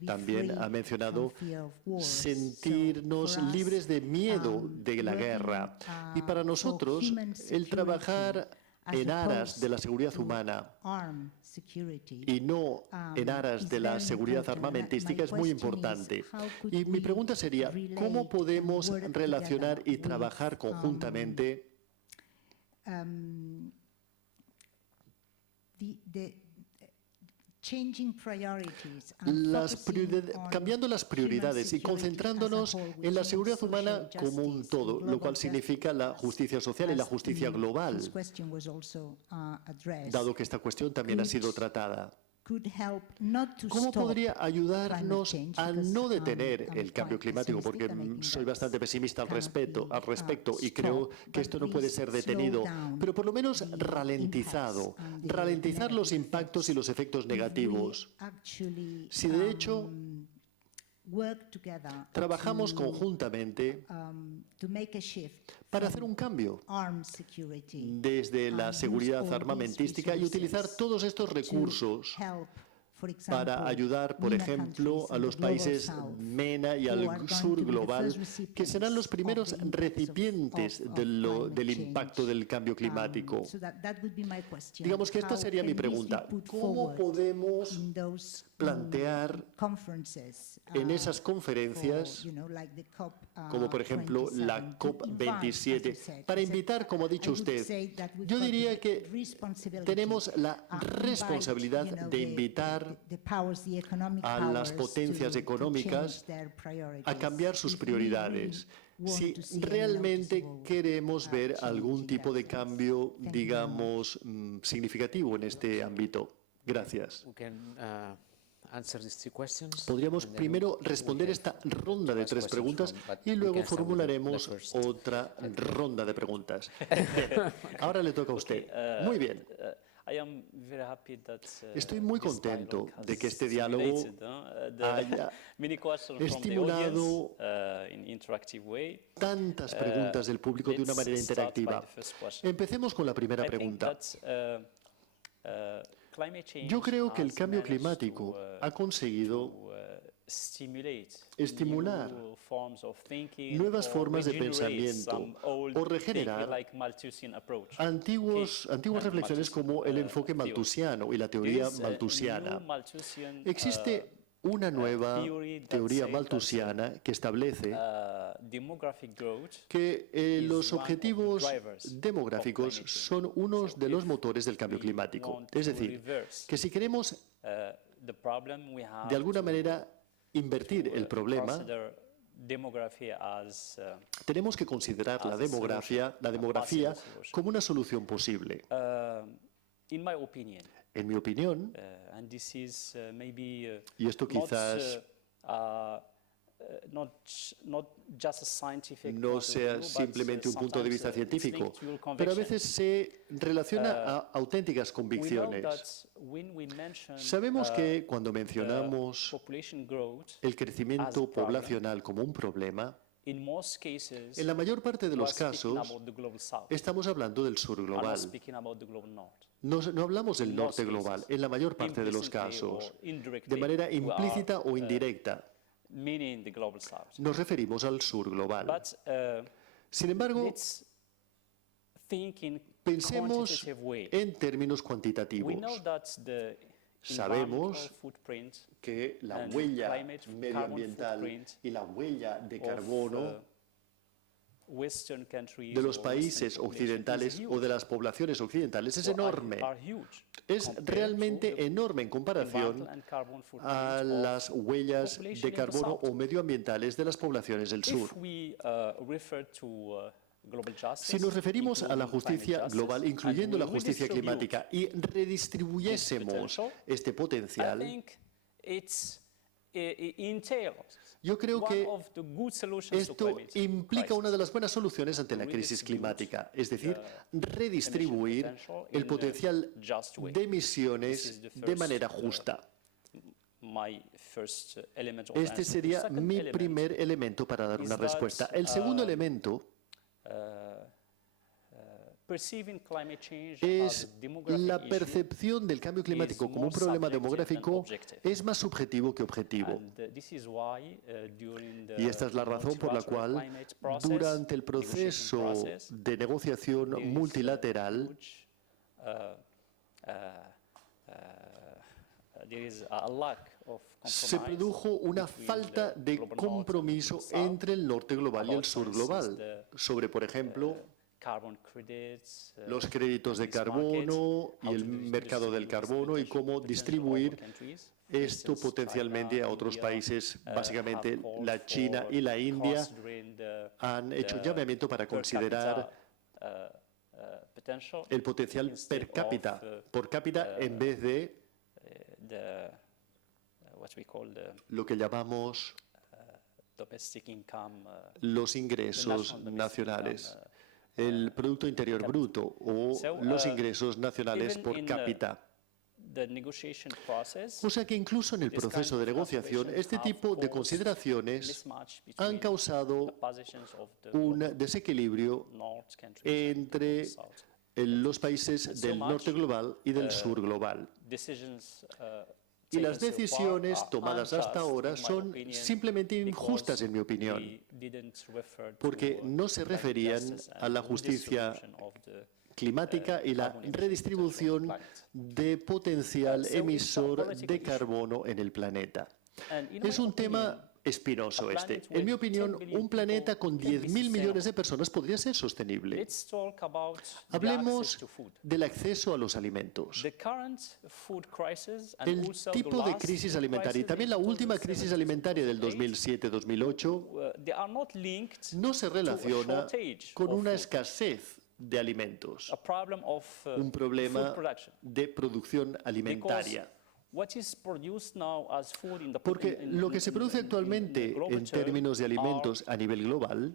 también free ha mencionado from fear of war. sentirnos So for us, libres de miedo de la working, guerra. Y for para nosotros, human el security trabajar as en aras opposed de la seguridad to humana armed security, y no en aras is de la very seguridad important. armamentística My es muy question is, importante. how could Y mi we pregunta sería, ¿cómo relate podemos and work relacionar y together trabajar with, conjuntamente the changing priorities and focusing on cambiando las prioridades y human security concentrándonos as a whole, en la which seguridad is humana social como un justice, todo, lo global cual significa la justicia social y la as justicia global, his question was also addressed, dado que esta cuestión también ha sido tratada. could help not to ¿Cómo stop podría ayudarnos climate change? a Because, no detener I'm el cambio quite climático? Porque pessimistic and I think soy bastante pesimista al cannot be, respecto y creo stopped, que esto no but puede please ser slow detenido, down pero por lo menos the ralentizado, impacts and the ralentizar los negative impactos y los efectos If we negativos. actually, Si de hecho work together trabajamos conjuntamente to make a shift para hacer un cambio armed security desde la and use seguridad all these armamentística y utilizar resources todos estos to recursos help, for para example, ayudar, por MENA ejemplo, countries a in los the global países south, MENA y who are al going sur to be the global, first que serán los recipients primeros of the impacts recipientes of del climate impacto change. del cambio climático. So that would be my question. Digamos que esta How sería mi can this be pregunta. put ¿Cómo forward podemos in those plantear conferences, en esas for, conferencias, like the COP, como por ejemplo 27, la to invite, as you COP27, said? para I said, invitar, como ha I dicho would usted? say that we've Yo got diría the que responsibility, tenemos la invite, responsabilidad de invitar the powers, the economic a las powers potencias to económicas change their priorities. a cambiar sus If we prioridades. really Si want to see a realmente noticeable, queremos ver change algún in tipo that de sense. cambio, Thank you very digamos, significativo en este ámbito. Gracias. We can answer these two questions. Podríamos and then primero we responder have esta ronda de last 3 questions preguntas from- but y we luego can start with the formularemos first. otra ronda de preguntas. Ahora le toca a usted. Muy bien. I am very happy that, Estoy muy this contento dialogue de que has este diálogo stimulated, the haya many questions from the estimulado audience, in interactive way. tantas preguntas del público de una Let's manera start by interactiva. the first question. Empecemos con la primera I think pregunta. that, climate change Yo creo que el has cambio managed climático to, ha conseguido to, stimulate estimular new forms of thinking nuevas or formas de regenerate pensamiento some old o regenerar thinking like Malthusian approach. antiguas And reflexiones como el enfoque theory. malthusiano y la There teoría is a malthusiana. new Malthusian, Existe una nueva theory that teoría says malthusiana que establece demographic growth que is los one of the objetivos drivers demográficos of climate change. son unos de los if motores del cambio we climático. want Es to decir, reverse, que si queremos the problem we have de alguna to, manera invertir el problema, consider demography as tenemos que considerar la as a demografía solution, a possible solution. como una solución posible. In my opinion, En mi opinión, and this is maybe y esto quizás not just a scientific no point of sea view, simplemente but, un punto de vista sometimes, it's científico, linked to your pero a conviction. veces se relaciona a auténticas We know convicciones. that when we mention, Sabemos que cuando mencionamos population growth, el crecimiento as a problem, poblacional como un problema, in most cases, en la mayor parte de we are los speaking casos about the global south. estamos hablando del sur I'm not global. speaking about the global north. No hablamos del In norte most global, cases, en la mayor parte de los implicitly casos. or indirectly, De manera we are, implícita o indirecta, meaning the global south. nos referimos al sur global. But Sin embargo, let's think in pensemos quantitative way. en términos We cuantitativos. know that the Sabemos environmental footprint que la and huella climate carbon medioambiental footprint y la huella de of, carbono Western countries de los or Western países population occidentales is o huge. de las poblaciones occidentales es Or are- enorme. are huge Es compared to realmente the enorme en comparación environmental and carbon footprint a of las huellas population de in the carbono south. o medioambientales de las poblaciones del sur. If we refer to global justice, Si nos referimos a la including climate justicia justice, global, and incluyendo la we justicia redistribute climática, y redistribuyésemos potential, este I potencial, think it entails yo creo one que of the good solutions to esto climate implica crisis. una de las buenas soluciones ante la crisis climática, es decir, redistribuir el potencial de emisiones de manera justa. My first element of Este answer. The sería second mi element, primer elemento para dar is una that, respuesta. El segundo elemento perceiving climate change as es a demographic la issue, percepción del cambio climático como un problema demográfico es más subjetivo que objetivo. and this is why, during the Y esta es la razón por la cual, multilateral climate process, durante el negotiation proceso process, de negociación there is multilateral, huge, there is a lack of se compromise produjo una between falta the de global north and compromiso the south entre el norte global y el about, sur for instance, global sobre, por ejemplo, carbon credits, los créditos de these markets, carbono y how el to mercado del distribute carbono y this cómo potential distribuir over countries. esto For instance, potencialmente China, a otros India, países, básicamente have called la China for y la India, considering han hecho the llamamiento para per considerar capita, potential el potencial instead per cápita, of, por cápita, en vez de the what we call the lo que llamamos domestic income, los the ingresos national domestic nacionales, income, el Producto Interior Bruto o So, los ingresos nacionales even por in cápita. the negotiation process, O sea que incluso en el this kind proceso de of negociación, calculations este have tipo de caused consideraciones mismatch han between causado the positions of the un desequilibrio north countries entre and the south. los países del norte global y del sur global. Decisions, Y las taken so far decisiones are tomadas hasta unjust, ahora in my son opinion, simplemente injustas, because en mi opinión, they didn't refer porque to, no se climate referían justice a la and justicia redistribution of the, climática y la carbon emission redistribución potential of de potencial So it's a emisor political de issue. carbono en el planeta. And in Es my un opinion, tema espinoso a este. planet En mi with opinión, 10 billion un planeta con people can be 10.000 millones de sustainable. personas podría ser sostenible. let's talk about the Hablemos access to food. del acceso a los alimentos. The current food crisis and El also the tipo de last crisis food alimentaria y crisis también in la última crisis 2007, alimentaria del 2008, 2007-2008 they are not linked no se to a relaciona shortage con of una food, escasez de alimentos, a problem of un problema food production. de producción alimentaria. Because what is produced now as food in the Porque lo que se produce actualmente en términos de alimentos a nivel global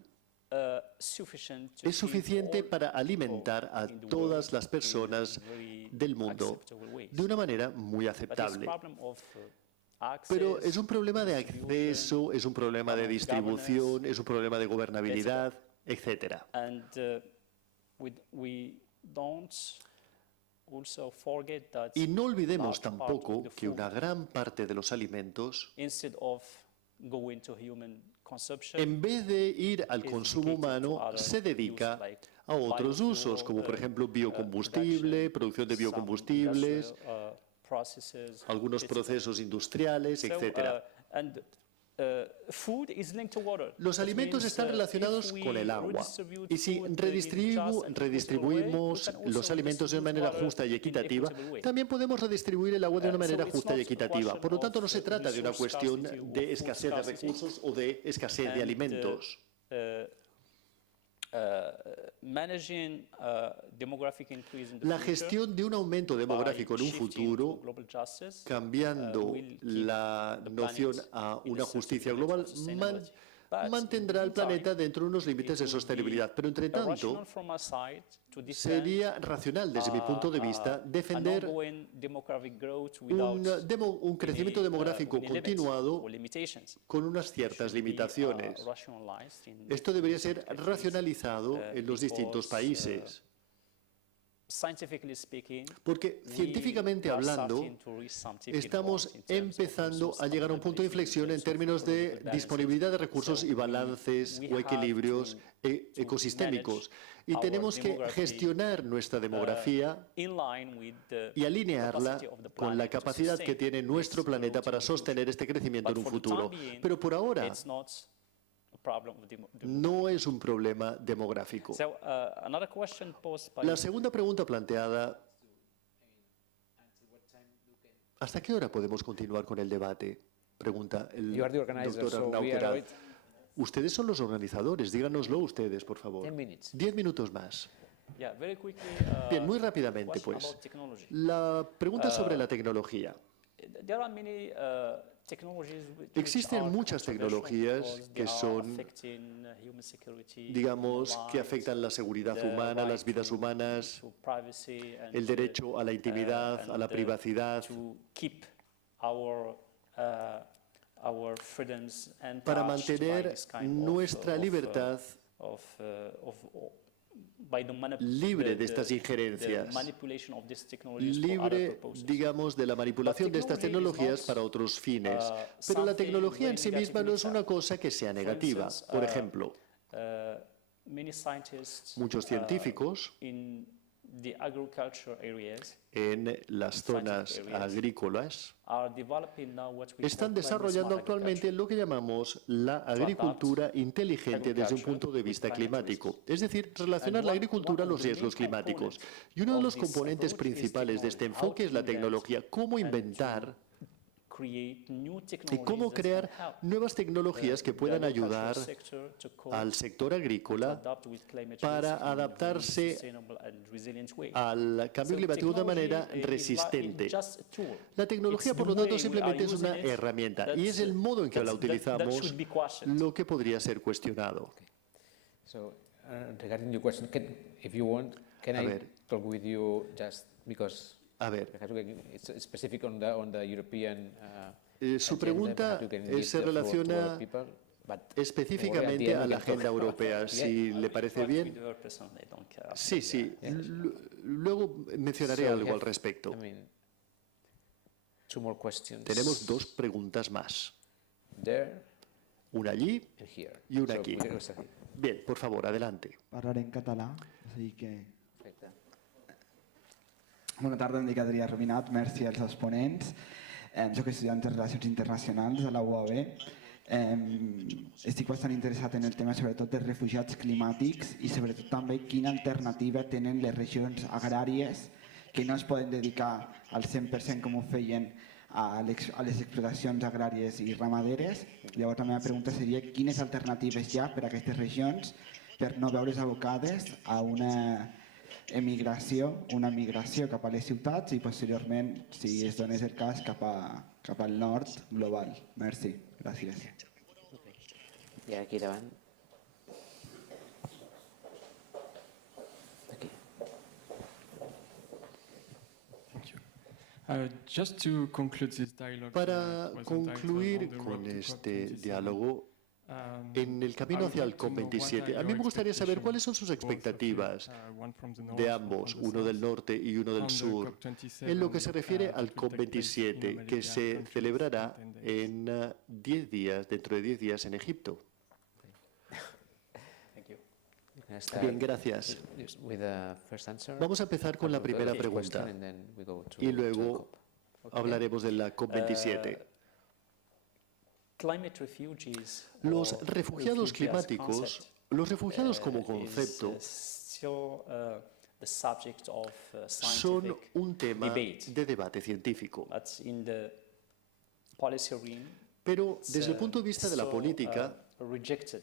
es suficiente para alimentar a todas las personas del mundo de una manera muy aceptable. Pero es un problema de acceso, es un problema de distribución, es un problema de gobernabilidad, etc. And we don't also forget that Y no olvidemos large part tampoco of the que food, una gran parte de los alimentos, instead of going to human consumption, en vez de ir al is consumo dedicated to humano, other se dedica uses like a otros biofuel, usos, como por ejemplo biocombustible, producción de some biocombustibles, industrial, processes, algunos etc. procesos industriales, So, etc. Food is linked to water. Los That alimentos means, están relacionados if we con el agua. redistribute Y si food in a just and equitable redistribuimos way, we can los also alimentos de distribute manera water justa y in an equitativa, equitable way. también podemos redistribuir el agua de una So manera it's justa y not a equitativa. question Por lo tanto, no of se trata de una resource cuestión scarcity or de food escasez de scarcity. recursos o de escasez de And, alimentos. Managing demographic increase in the La future gestión de un aumento by demográfico en un shifting to futuro, global justice, cambiando will keep la the noción planet a in una a justicia certain global, level of sustainability. But mantendrá al in the meantime, planeta dentro de unos límites de it would sostenibilidad. Pero, entre tanto, irrational from our side to defend sería racional, desde mi punto de vista, an defender ongoing demographic growth without un crecimiento any, demográfico any limits continuado or limitations. con unas ciertas Should be, limitaciones. rationalized in Esto debería ser countries. racionalizado en los distintos because, países. Scientifically speaking, Porque científicamente we are hablando, starting to reach some tipping estamos point in terms of empezando resource a llegar a un punto de availability, inflexión en términos de political balances. disponibilidad de recursos So y balances we o have equilibrios to ecosistémicos. Y our tenemos que demography, gestionar nuestra demografía in line with the y alinearla capacity of the con la planet to capacidad que sustain tiene nuestro this planeta growth para in the future. sostener este crecimiento en But un for the futuro. time being, Pero por ahora it's not a problem of no es un problema demográfico. So another question posed by La segunda pregunta planteada, ¿hasta qué hora podemos continuar con el debate? Pregunta el You are the organizer, doctor so Arnau we are Queralt. wait- Ustedes son los organizadores, díganoslo ustedes, por favor. 10 minutes. 10 minutos más. yeah, very quickly. Bien, muy rápidamente, Question pues. about technology. La pregunta sobre la tecnología. There are many technologies which Existen are muchas controversial tecnologías because que they are son, affecting human security, digamos, human que rights, afectan la seguridad the humana, right las vidas humanas, to privacy and el derecho a la intimidad, a la and, privacidad, to keep our freedoms and para touched by mantener this kind nuestra libertad by the libre de estas injerencias, the manipulation of these technologies for other libre, purposes. digamos, de la manipulación de estas tecnologías para otros fines. Pero la tecnología en sí misma no es una cosa que sea negativa. Por ejemplo, Many scientists muchos científicos in the agriculture areas en las zonas agrícolas are developing now what we están call desarrollando climate smart actualmente lo que llamamos la agricultura inteligente desde un punto de vista climático, es decir, relacionar la agricultura a los riesgos climáticos. Y uno de los componentes principales de este enfoque es la tecnología, cómo inventar y cómo crear nuevas tecnologías que puedan ayudar al sector agrícola para adaptarse al cambio climático de una manera resistente. La tecnología, por lo tanto, simplemente es una herramienta y es el modo en que la utilizamos lo que podría ser cuestionado. So, regarding your question, if you want, can A I ver. talk with you just because A ver, it's specific on the European su agenda, pregunta perhaps you can give se the floor to relaciona other people, but específicamente a la agenda europea, si le parece bien. Yeah. Sí, sí. Luego mencionaré So we algo al have, respecto. I mean, 2 more questions. Tenemos 2 preguntas más. There Una allí and here. y una So, aquí. we can start here. Bien, por favor, adelante. Parlaré en català, així que... Perfecte. Bona tarda, em dic Adrià Rubinat, merci als exponents. Soc estudiant de Relacions Internacionals a la UAB. Estic bastant interessat en el tema sobretot dels refugiats climàtics i sobretot també quina alternativa tenen les regions agràries que no es poden dedicar al 100% com ho feien a les explotacions agràries i ramaderes. Llavors la meva pregunta seria quines alternatives hi ha per a aquestes regions per no veure's abocades a una migració cap a les ciutats i posteriorment, si es donés el cas, cap al nord global. Merci. Gràcies. I aquí davant. Aquí. Just to conclude this dialogue, Para was concluir entitled On the Road con to este COP27, diálogo, en el camino hacia el COP27, a mí me gustaría saber cuáles son sus expectativas de ambos, uno del norte y uno del sur, en lo que se refiere al COP27, que se celebrará en 10 días, dentro de 10 días en Egipto. Can I start Bien, gracias. with the first answer? Vamos a empezar con la primera First pregunta question and then we go to y the luego COP. hablaremos de la COP27. Climate refugees Los or refugiados refugees climáticos, concept, los refugiados como is, concepto still the subject of son scientific un tema debate. de debate científico. But in the policy arena, Pero it's, desde el punto de vista de la still, política, rejected,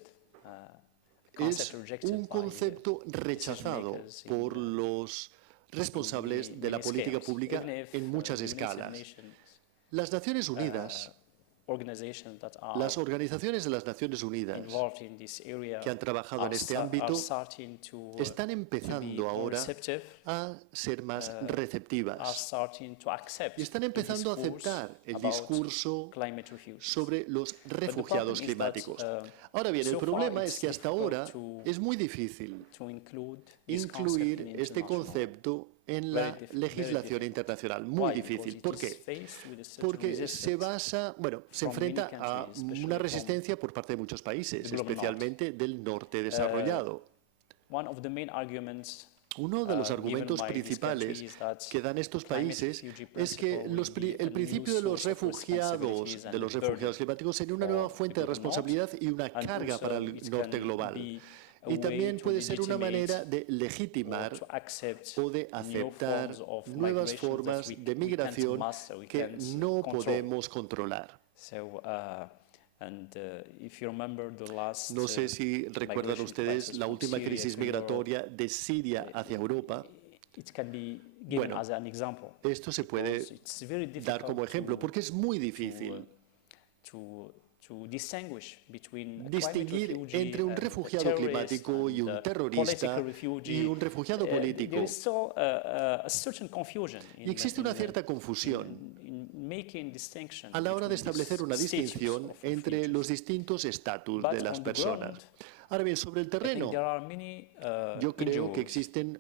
es concept rejected un by the concepto rechazado decision-makers in por los responsables de la política scales. pública Even if, en muchas United escalas. Nations, Las Naciones Unidas, organizations that are las organizaciones de las Naciones Unidas involved in this area que han trabajado en are este sta- ámbito are starting to están be empezando more ahora receptive, a ser más are receptivas starting to accept y están the empezando a discourse aceptar el about discurso climate refugees. sobre los refugiados problem is that, climáticos. Ahora bien, el so far problema it's es que hasta difficult ahora to- es muy difícil to include this concept incluir in este international concepto en Very la difficult, legislación very internacional. Why? Muy Because difícil. it ¿Por is qué? faced with a certain Porque se resistance basa, bueno, se from many enfrenta a countries, especially una from resistencia por parte de muchos países, the global north. especialmente del norte desarrollado. One of the main arguments Uno de los given argumentos by these principales countries that que dan estos climate países refugee es que principle will be el a principio new de los source of responsibilities and refugiados climáticos sería una for nueva fuente de the global responsabilidad north, y una and carga also para el it norte can global. be a Y también way to puede ser una legitimate manera de or legitimar to accept o de new aceptar forms of nuevas migration that formas we de can't migración master, we que can't no control. podemos controlar. So, if you remember the last, No sé si recuerdan migration ustedes crisis la from última Syria crisis to Europe, migratoria de Siria hacia Europa. it can be given Bueno, as an example. Esto se puede Because it's very dar como difficult ejemplo porque es muy difícil to distinguish between a distinguir climate refugee entre un and a refugiado terrorist climático y and un a terrorista political refugee. y un refugiado político. There is still a certain confusion Y existe una cierta confusión in making distinction a la hora de between establecer una these status distinción of entre refugees. los distintos estatus But de las on the personas. ground, Ahora bien, sobre el I think terreno, there are many, yo creo que NGOs, existen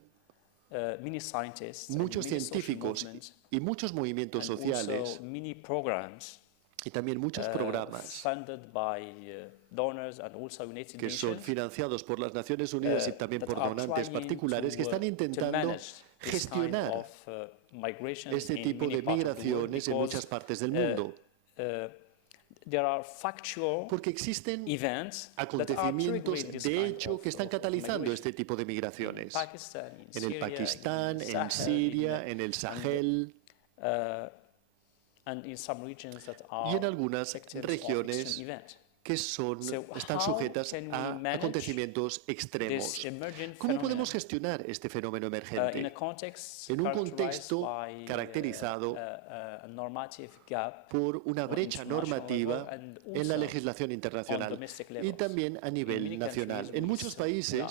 many scientists, and muchos many social científicos movements, y muchos movimientos and sociales also many programs y también muchos programas funded by donors and also United que son Nations financiados por las Naciones Unidas y también that por are trying donantes particulares que están to intentando manage this kind gestionar of, migration este in tipo many de parts of the world migraciones en because, muchas partes del mundo. there are factual Porque existen events that are acontecimientos triggering this de kind hecho que están of catalizando migration. este tipo de migraciones. Pakistan, in En el Syria, Pakistán, in en Sahel, Siria, en el Sahel and in some regions that y en are algunas sectors of regiones extreme event. que how están sujetas can we a manage acontecimientos extremos. This emergent ¿Cómo phenomenon, podemos gestionar este fenómeno in a emergente? context En un characterized contexto by, caracterizado a normative gap por una brecha international normativa level and en la also legislación internacional domestic y levels. también a In nivel many nacional. countries, En muchos países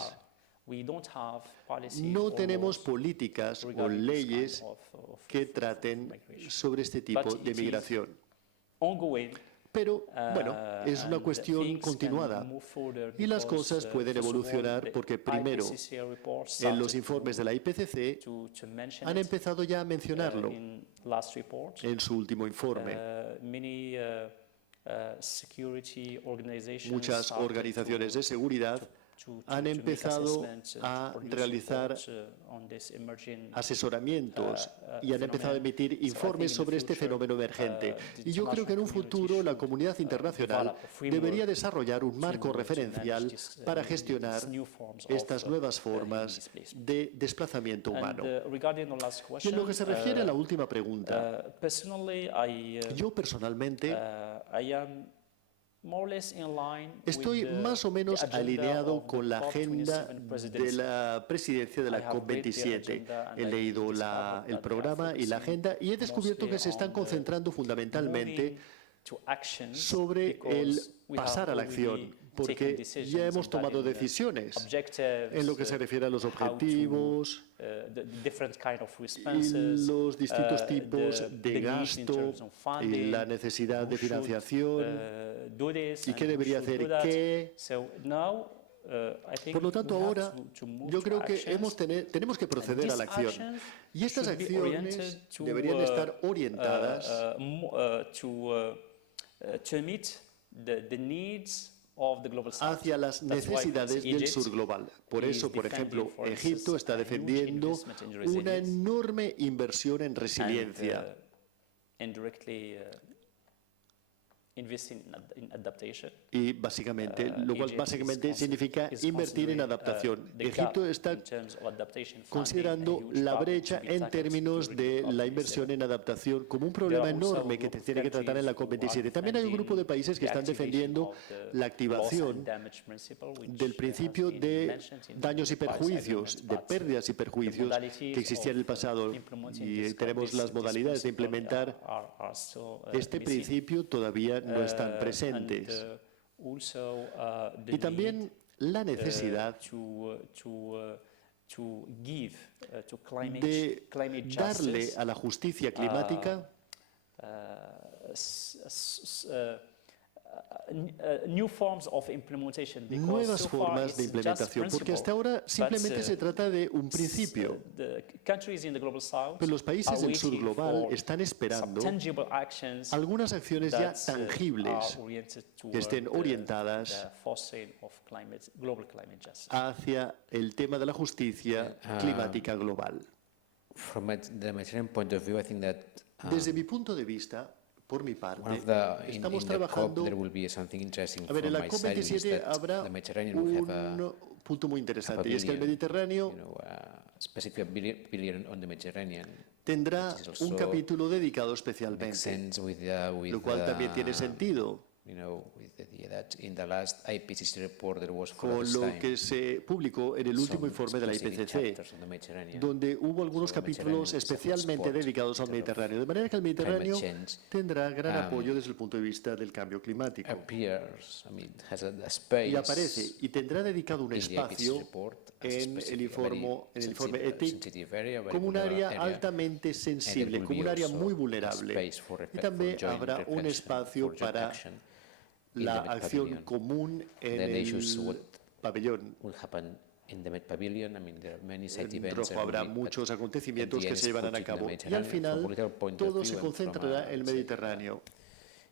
we don't have policy no or tenemos laws políticas o regarding this kind leyes of que traten migration. sobre este tipo But de it is migración. ongoing. Pero, bueno, es una And cuestión things continuada can move further y las because, cosas pueden first of all, evolucionar the porque primero IPCC report en los started informes de la IPCC to mention han it, empezado ya a mencionarlo in last report. en su último informe. Many security organizations Muchas started organizaciones de seguridad han make empezado assessments and a produce realizar reports, on this emerging, asesoramientos y han empezado a emitir informes sobre este fenómeno emergente. Y yo creo que en un futuro la comunidad internacional debería desarrollar un marco referencial para gestionar estas nuevas formas de desplazamiento humano. regarding the last Y question, en lo que se refiere a la última pregunta, personally, yo personalmente I am more or less in line estoy with the- más o menos the agenda alineado of the con la agenda COP27 de presidency. la presidencia de I la have read the COP27. agenda and He I leído discovered el that they programa are y la agenda y he descubierto que se mostly están on the concentrando fundamentalmente moving to actions sobre el because we have pasar a la already acción, taken porque decisions ya hemos tomado regarding the decisiones objectives, en lo que se refiere a los how to, objetivos the different kind of y responses, los distintos tipos the de needs in gasto terms of y funding, la necesidad de who should, financiación do this y and qué who debería should do hacer that. qué. So now, I think Por lo tanto, we have ahora to move yo to creo que actions. tenemos que proceder a la These acción. actions Y estas should be acciones oriented to, deberían estar orientadas to meet the needs of the global south. hacia las That's why, for necesidades instance, del Egypt sur global. Por is eso, por ejemplo, defending, for Egipto instance, está a huge defendiendo investment in una resilience enorme inversión en resiliencia and directly investing in adaptation. y básicamente, lo cual Egypt básicamente is significa is invertir en considering, adaptación. the Egipto gap está in terms of adaptation funding, considerando a huge la problem brecha to be en tackled términos during de the la COP27. inversión en adaptación como un problema There are also enorme que a group of tiene que tratar en la countries who COP27. are También hay un grupo de defending países que the están activation defendiendo of the la loss and activación damage principle, which del has principio been de mentioned in daños y the Paris perjuicios, Agreement, de but pérdidas y perjuicios que existían en el pasado. Y tenemos las modalidades de implementar este principio todavía no están presentes. Y también la necesidad de darle a la justicia climática new forms of implementation, because nuevas so far formas de it's just implementación, porque hasta principle, ahora simplemente se trata de un principio. the countries in the global south Pero los países are del sur waiting global for están some esperando tangible actions algunas acciones ya that, tangibles are oriented que estén toward orientadas the fostering of global climate justice. hacia el tema de la justicia climática global. From the Mediterranean point of view, I think that Desde mi punto de vista, por mi parte, one of the estamos in the COP trabajando. there will be something interesting A ver, en from la my side, which is COP27 that habrá the Mediterranean will have a un punto muy interesante, y es que el Mediterráneo specific billion on the Mediterranean. tendrá which is un also capítulo dedicado Makes especialmente, sense with lo cual también tiene sentido with the idea that in the last IPCC report there was for the con first lo time que se publicó en el último some informe de la specific IPCC, chapters on the Mediterranean. donde hubo algunos So the capítulos Mediterranean is a especialmente hotspot dedicados al in terms of Mediterráneo, de manera que el Mediterráneo change. tendrá gran apoyo desde el punto de vista del cambio climático. Appears, has a space Y aparece y tendrá dedicado un in the IPCC espacio report as a en el specific, informe very ETIC sensitive area, very como un área vulnerable area. altamente sensible, will como un be área also muy a vulnerable. space for Y for también joint habrá un reflection, espacio for joint para action in la the Med acción Pavilion. común en Then the issues el what pabellón. will happen in the Med Pavilion. I mean, there are many side events. Rojo habrá but muchos at acontecimientos the que end se it's llevarán put a in the cabo y al Mediterranean. From final political point of todo view se and from concentrará en el let's say, Mediterráneo.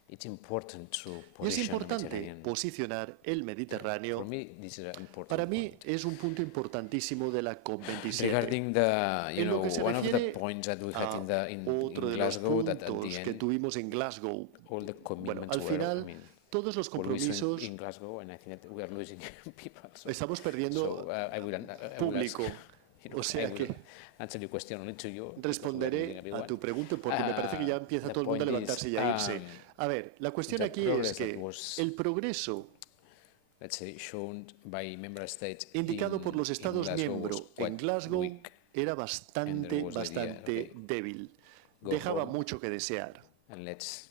It's important to Y es position the importante Mediterranean. posicionar el For Mediterráneo. me, this is an important Para mí point. es un punto importantísimo de la COP27. Regarding the, En lo que se one of the refiere points that we had in Otro de los Glasgow, that at puntos the que end, tuvimos en Glasgow, all the bueno, commitments al were, final todos los we're losing compromisos in Glasgow, and I think that we are losing people. So, estamos perdiendo I will ask, público. O I sea will que answer your question only to you. because we are losing responderé a everyone. tu pregunta porque me parece que ya empieza The todo el mundo a point levantarse is, y a irse. A ver, la cuestión the aquí es progress que that was, el progreso let's say, shown by member states indicado por los in Estados Glasgow miembros was en quite Glasgow weak, era and bastante, there was the idea, bastante okay, débil. go Dejaba home. mucho que desear. and let's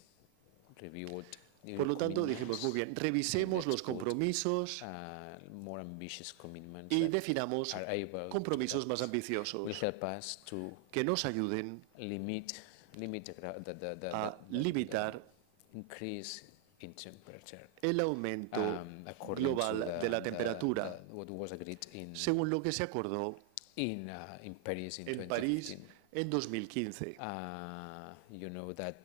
review it. Por lo tanto, dijimos, muy bien, revisemos los compromisos More ambitious commitments y that definamos are able compromisos más will ambiciosos help us to que nos ayuden limit the a limitar increase in temperature el aumento according to global de la temperatura, what was agreed según lo que se acordó in Paris in en París 2015. en 2015. You know that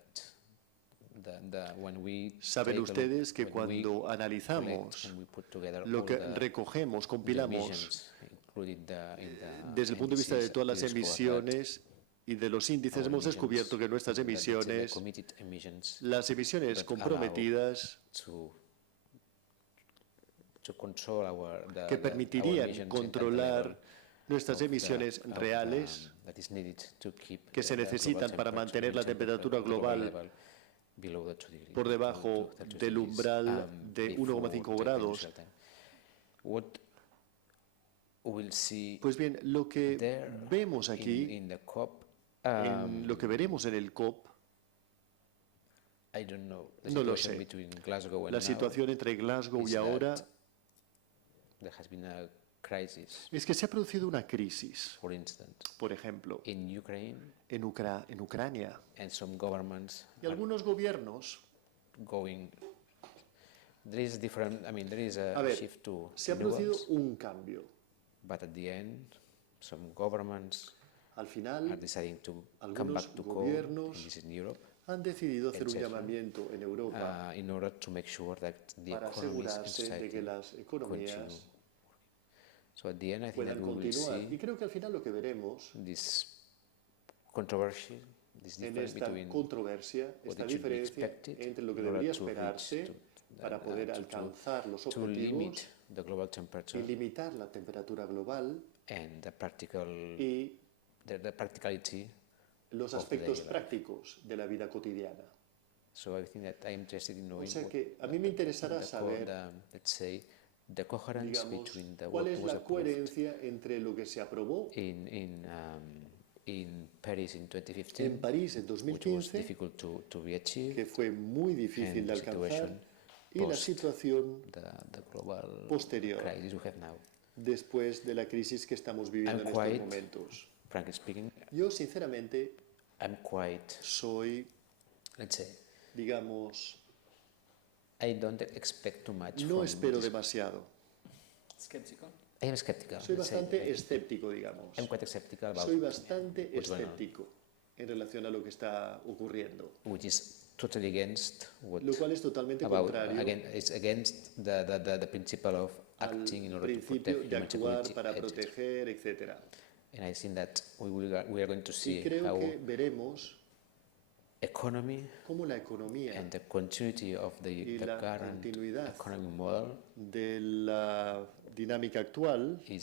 when we Saben take a look, ustedes que when we cuando collect analizamos and we put together lo all que the recogemos, compilamos emissions, including desde el punto de vista de indices, todas las we discover that emisiones y de los índices, our hemos emissions, descubierto que nuestras that the emisiones, committed emissions las emisiones that comprometidas to control que our permitirían emissions controlar nuestras of the- emisiones of the- reales that is needed to keep que se the necesitan global para mantener la temperatura global level below the 2 degrees, por debajo to 2 del degrees, umbral de before 1,5 the grados. initial time. What we'll see Pues bien, lo que there vemos aquí, in the COP, en lo que veremos en el COP, I don't know, the no lo situation sé. between Glasgow and la now situación entre Glasgow is y ahora, that there has been a crisis, es que se ha producido una crisis, for instance, por ejemplo, in Ukraine, en Ucrania. and some governments Y algunos gobiernos, going. There is different. I mean, there is a a ver, shift to se ha producido renewables, un cambio. but at the end, some governments Al are final, deciding to come algunos back to coal, gobiernos and this is in Europe, han decidido hacer un Etcétera. llamamiento en Europa in order to make sure that the para economies and asegurarse de society que las continue. economías So at the end, I think puedan that we will continuar. Y see creo que al final lo que veremos this controversy, this en difference esta between controversia, what esta it should be diferencia expected entre lo que in order debería to reach esperarse para poder to alcanzar los to limit objetivos the global y temperature limitar la temperatura global and the practical, y the practicality. los of the aspectos daily life. prácticos de la vida cotidiana. So I think that I'm interested in knowing sea what que a mí me interesará saber, let's say, the coherence Digamos, between cuál what es was la approved coherencia entre lo que se aprobó in Paris in en 2015, París en which was 2015, difficult to be achieved, que fue muy difícil and de the alcanzar, situation y la post situación the global posterior, crisis we have now. después de la crisis que estamos viviendo I'm en estos quite- momentos. Frankly speaking, Yo, sinceramente, I'm quite, soy, let's say, digamos, I don't expect too much No from espero this. demasiado. Skeptical. I am skeptical. Soy let's say. bastante escéptico, digamos. I'm quite skeptical about Soy bastante what's going on, escéptico en relación a lo que está ocurriendo, which is totally against what lo cual es totalmente about contrario again it's against the principle of al acting in order to principio protect de human actuar security, para etc. proteger, etc. And I think that we are going to Y see creo how que veremos economy cómo la economía and the continuity of y the la current continuidad economic model de la dinámica actual, I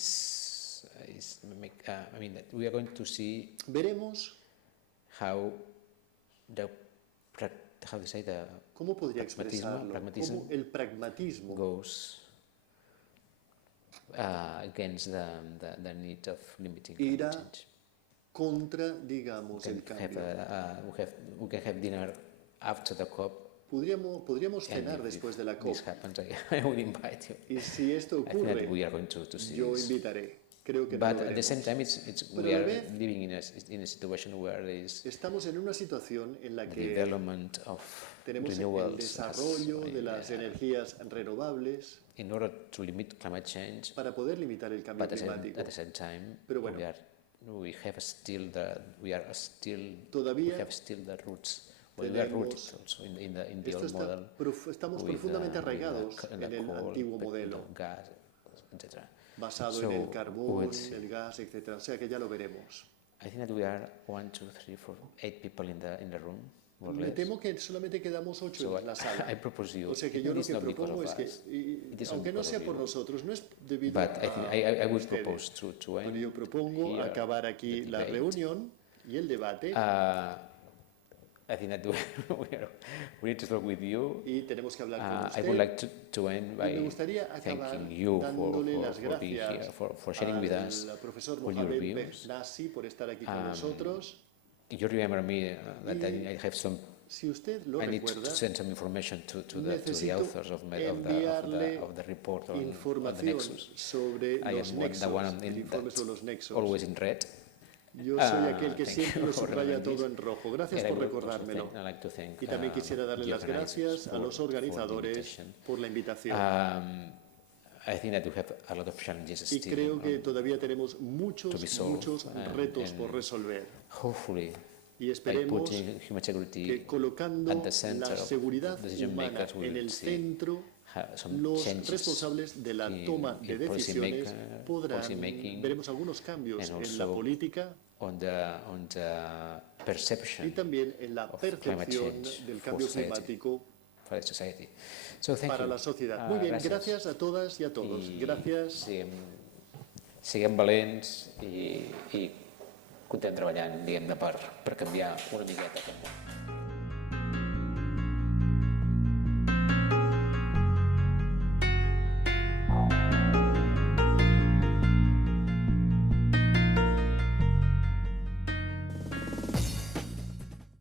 mean that we are going to see veremos how how to say the cómo podría pragmatismo, expresarlo, pragmatism cómo el pragmatismo goes against the need of limiting irá climate change. contra, digamos, el We can have, cambio. we can have dinner after the COP. Podríamos And cenar if después de la COP. this happens, I would invite you. Y si esto I think that ocurre, we are going to see yo this. invitaré. Creo que no But lo at the same veremos. time, Pero we a la are vez, living in a situation where there is estamos en una situación en la the que development of tenemos el renewables desarrollo de las energías renovables in order to limit climate change. para poder limitar el cambio But climático. at the same time, Pero bueno, we have still todavía the roots. Well, we are rooted tenemos- also in the esto old está model. estamos with, profundamente with the arraigados in the en el coal, antiguo the modelo, gas, etc. basado So, en el carbón, with- el gas, etcétera. O sea que ya lo veremos. I think that we are 1, 2, 3, 4, 8 people in the room, more or Me less. temo que solamente quedamos 8 So en la sala. I propose you. O sea que it yo lo is que not because propongo of es que, us, it is not aunque no because sea of por you. nosotros, no es debido But I think a I would ustedes. propose to end Bueno, yo propongo here acabar aquí the la debate. reunión y el debate I think that we need to talk with you. y tenemos que hablar con I usted. would like to end Y by me gustaría acabar thanking you dándole las for being here, gracias for sharing with us al profesor all your Mohamed views. Behnassi por estar aquí con nosotros. You remember me that I have some. Si usted lo I need to recuerda, send some information to the necesito authors of enviarle the report on the información Nexus. sobre I los am nexos, the one el in informe that sobre los nexos. always in red. Yo soy aquel que thank siempre you lo for subraya remembering todo this. en rojo. Gracias And I por would also recordármelo. I'd like to thank, Y también quisiera darle the las organizers gracias a los for the organizadores invitation. por la invitación. I think that we have a lot of challenges Y still. creo que todavía tenemos muchos, to be solved, muchos retos and por resolver. Hopefully, Y by esperemos putting human security que colocando at the center la of seguridad decision humana makers, we en will el see centro, some los changes responsables de la in- toma in de policy decisiones making, podrán, veremos algunos cambios and en la also política on the y perception también en la of climate percepción change del for cambio society. climático for the society. So thank para you. la sociedad. Muy bien, gracias a todas y a todos. I Gracias. siguem valents i continuem treballant, diguem-ne, per canviar una miqueta aquest món.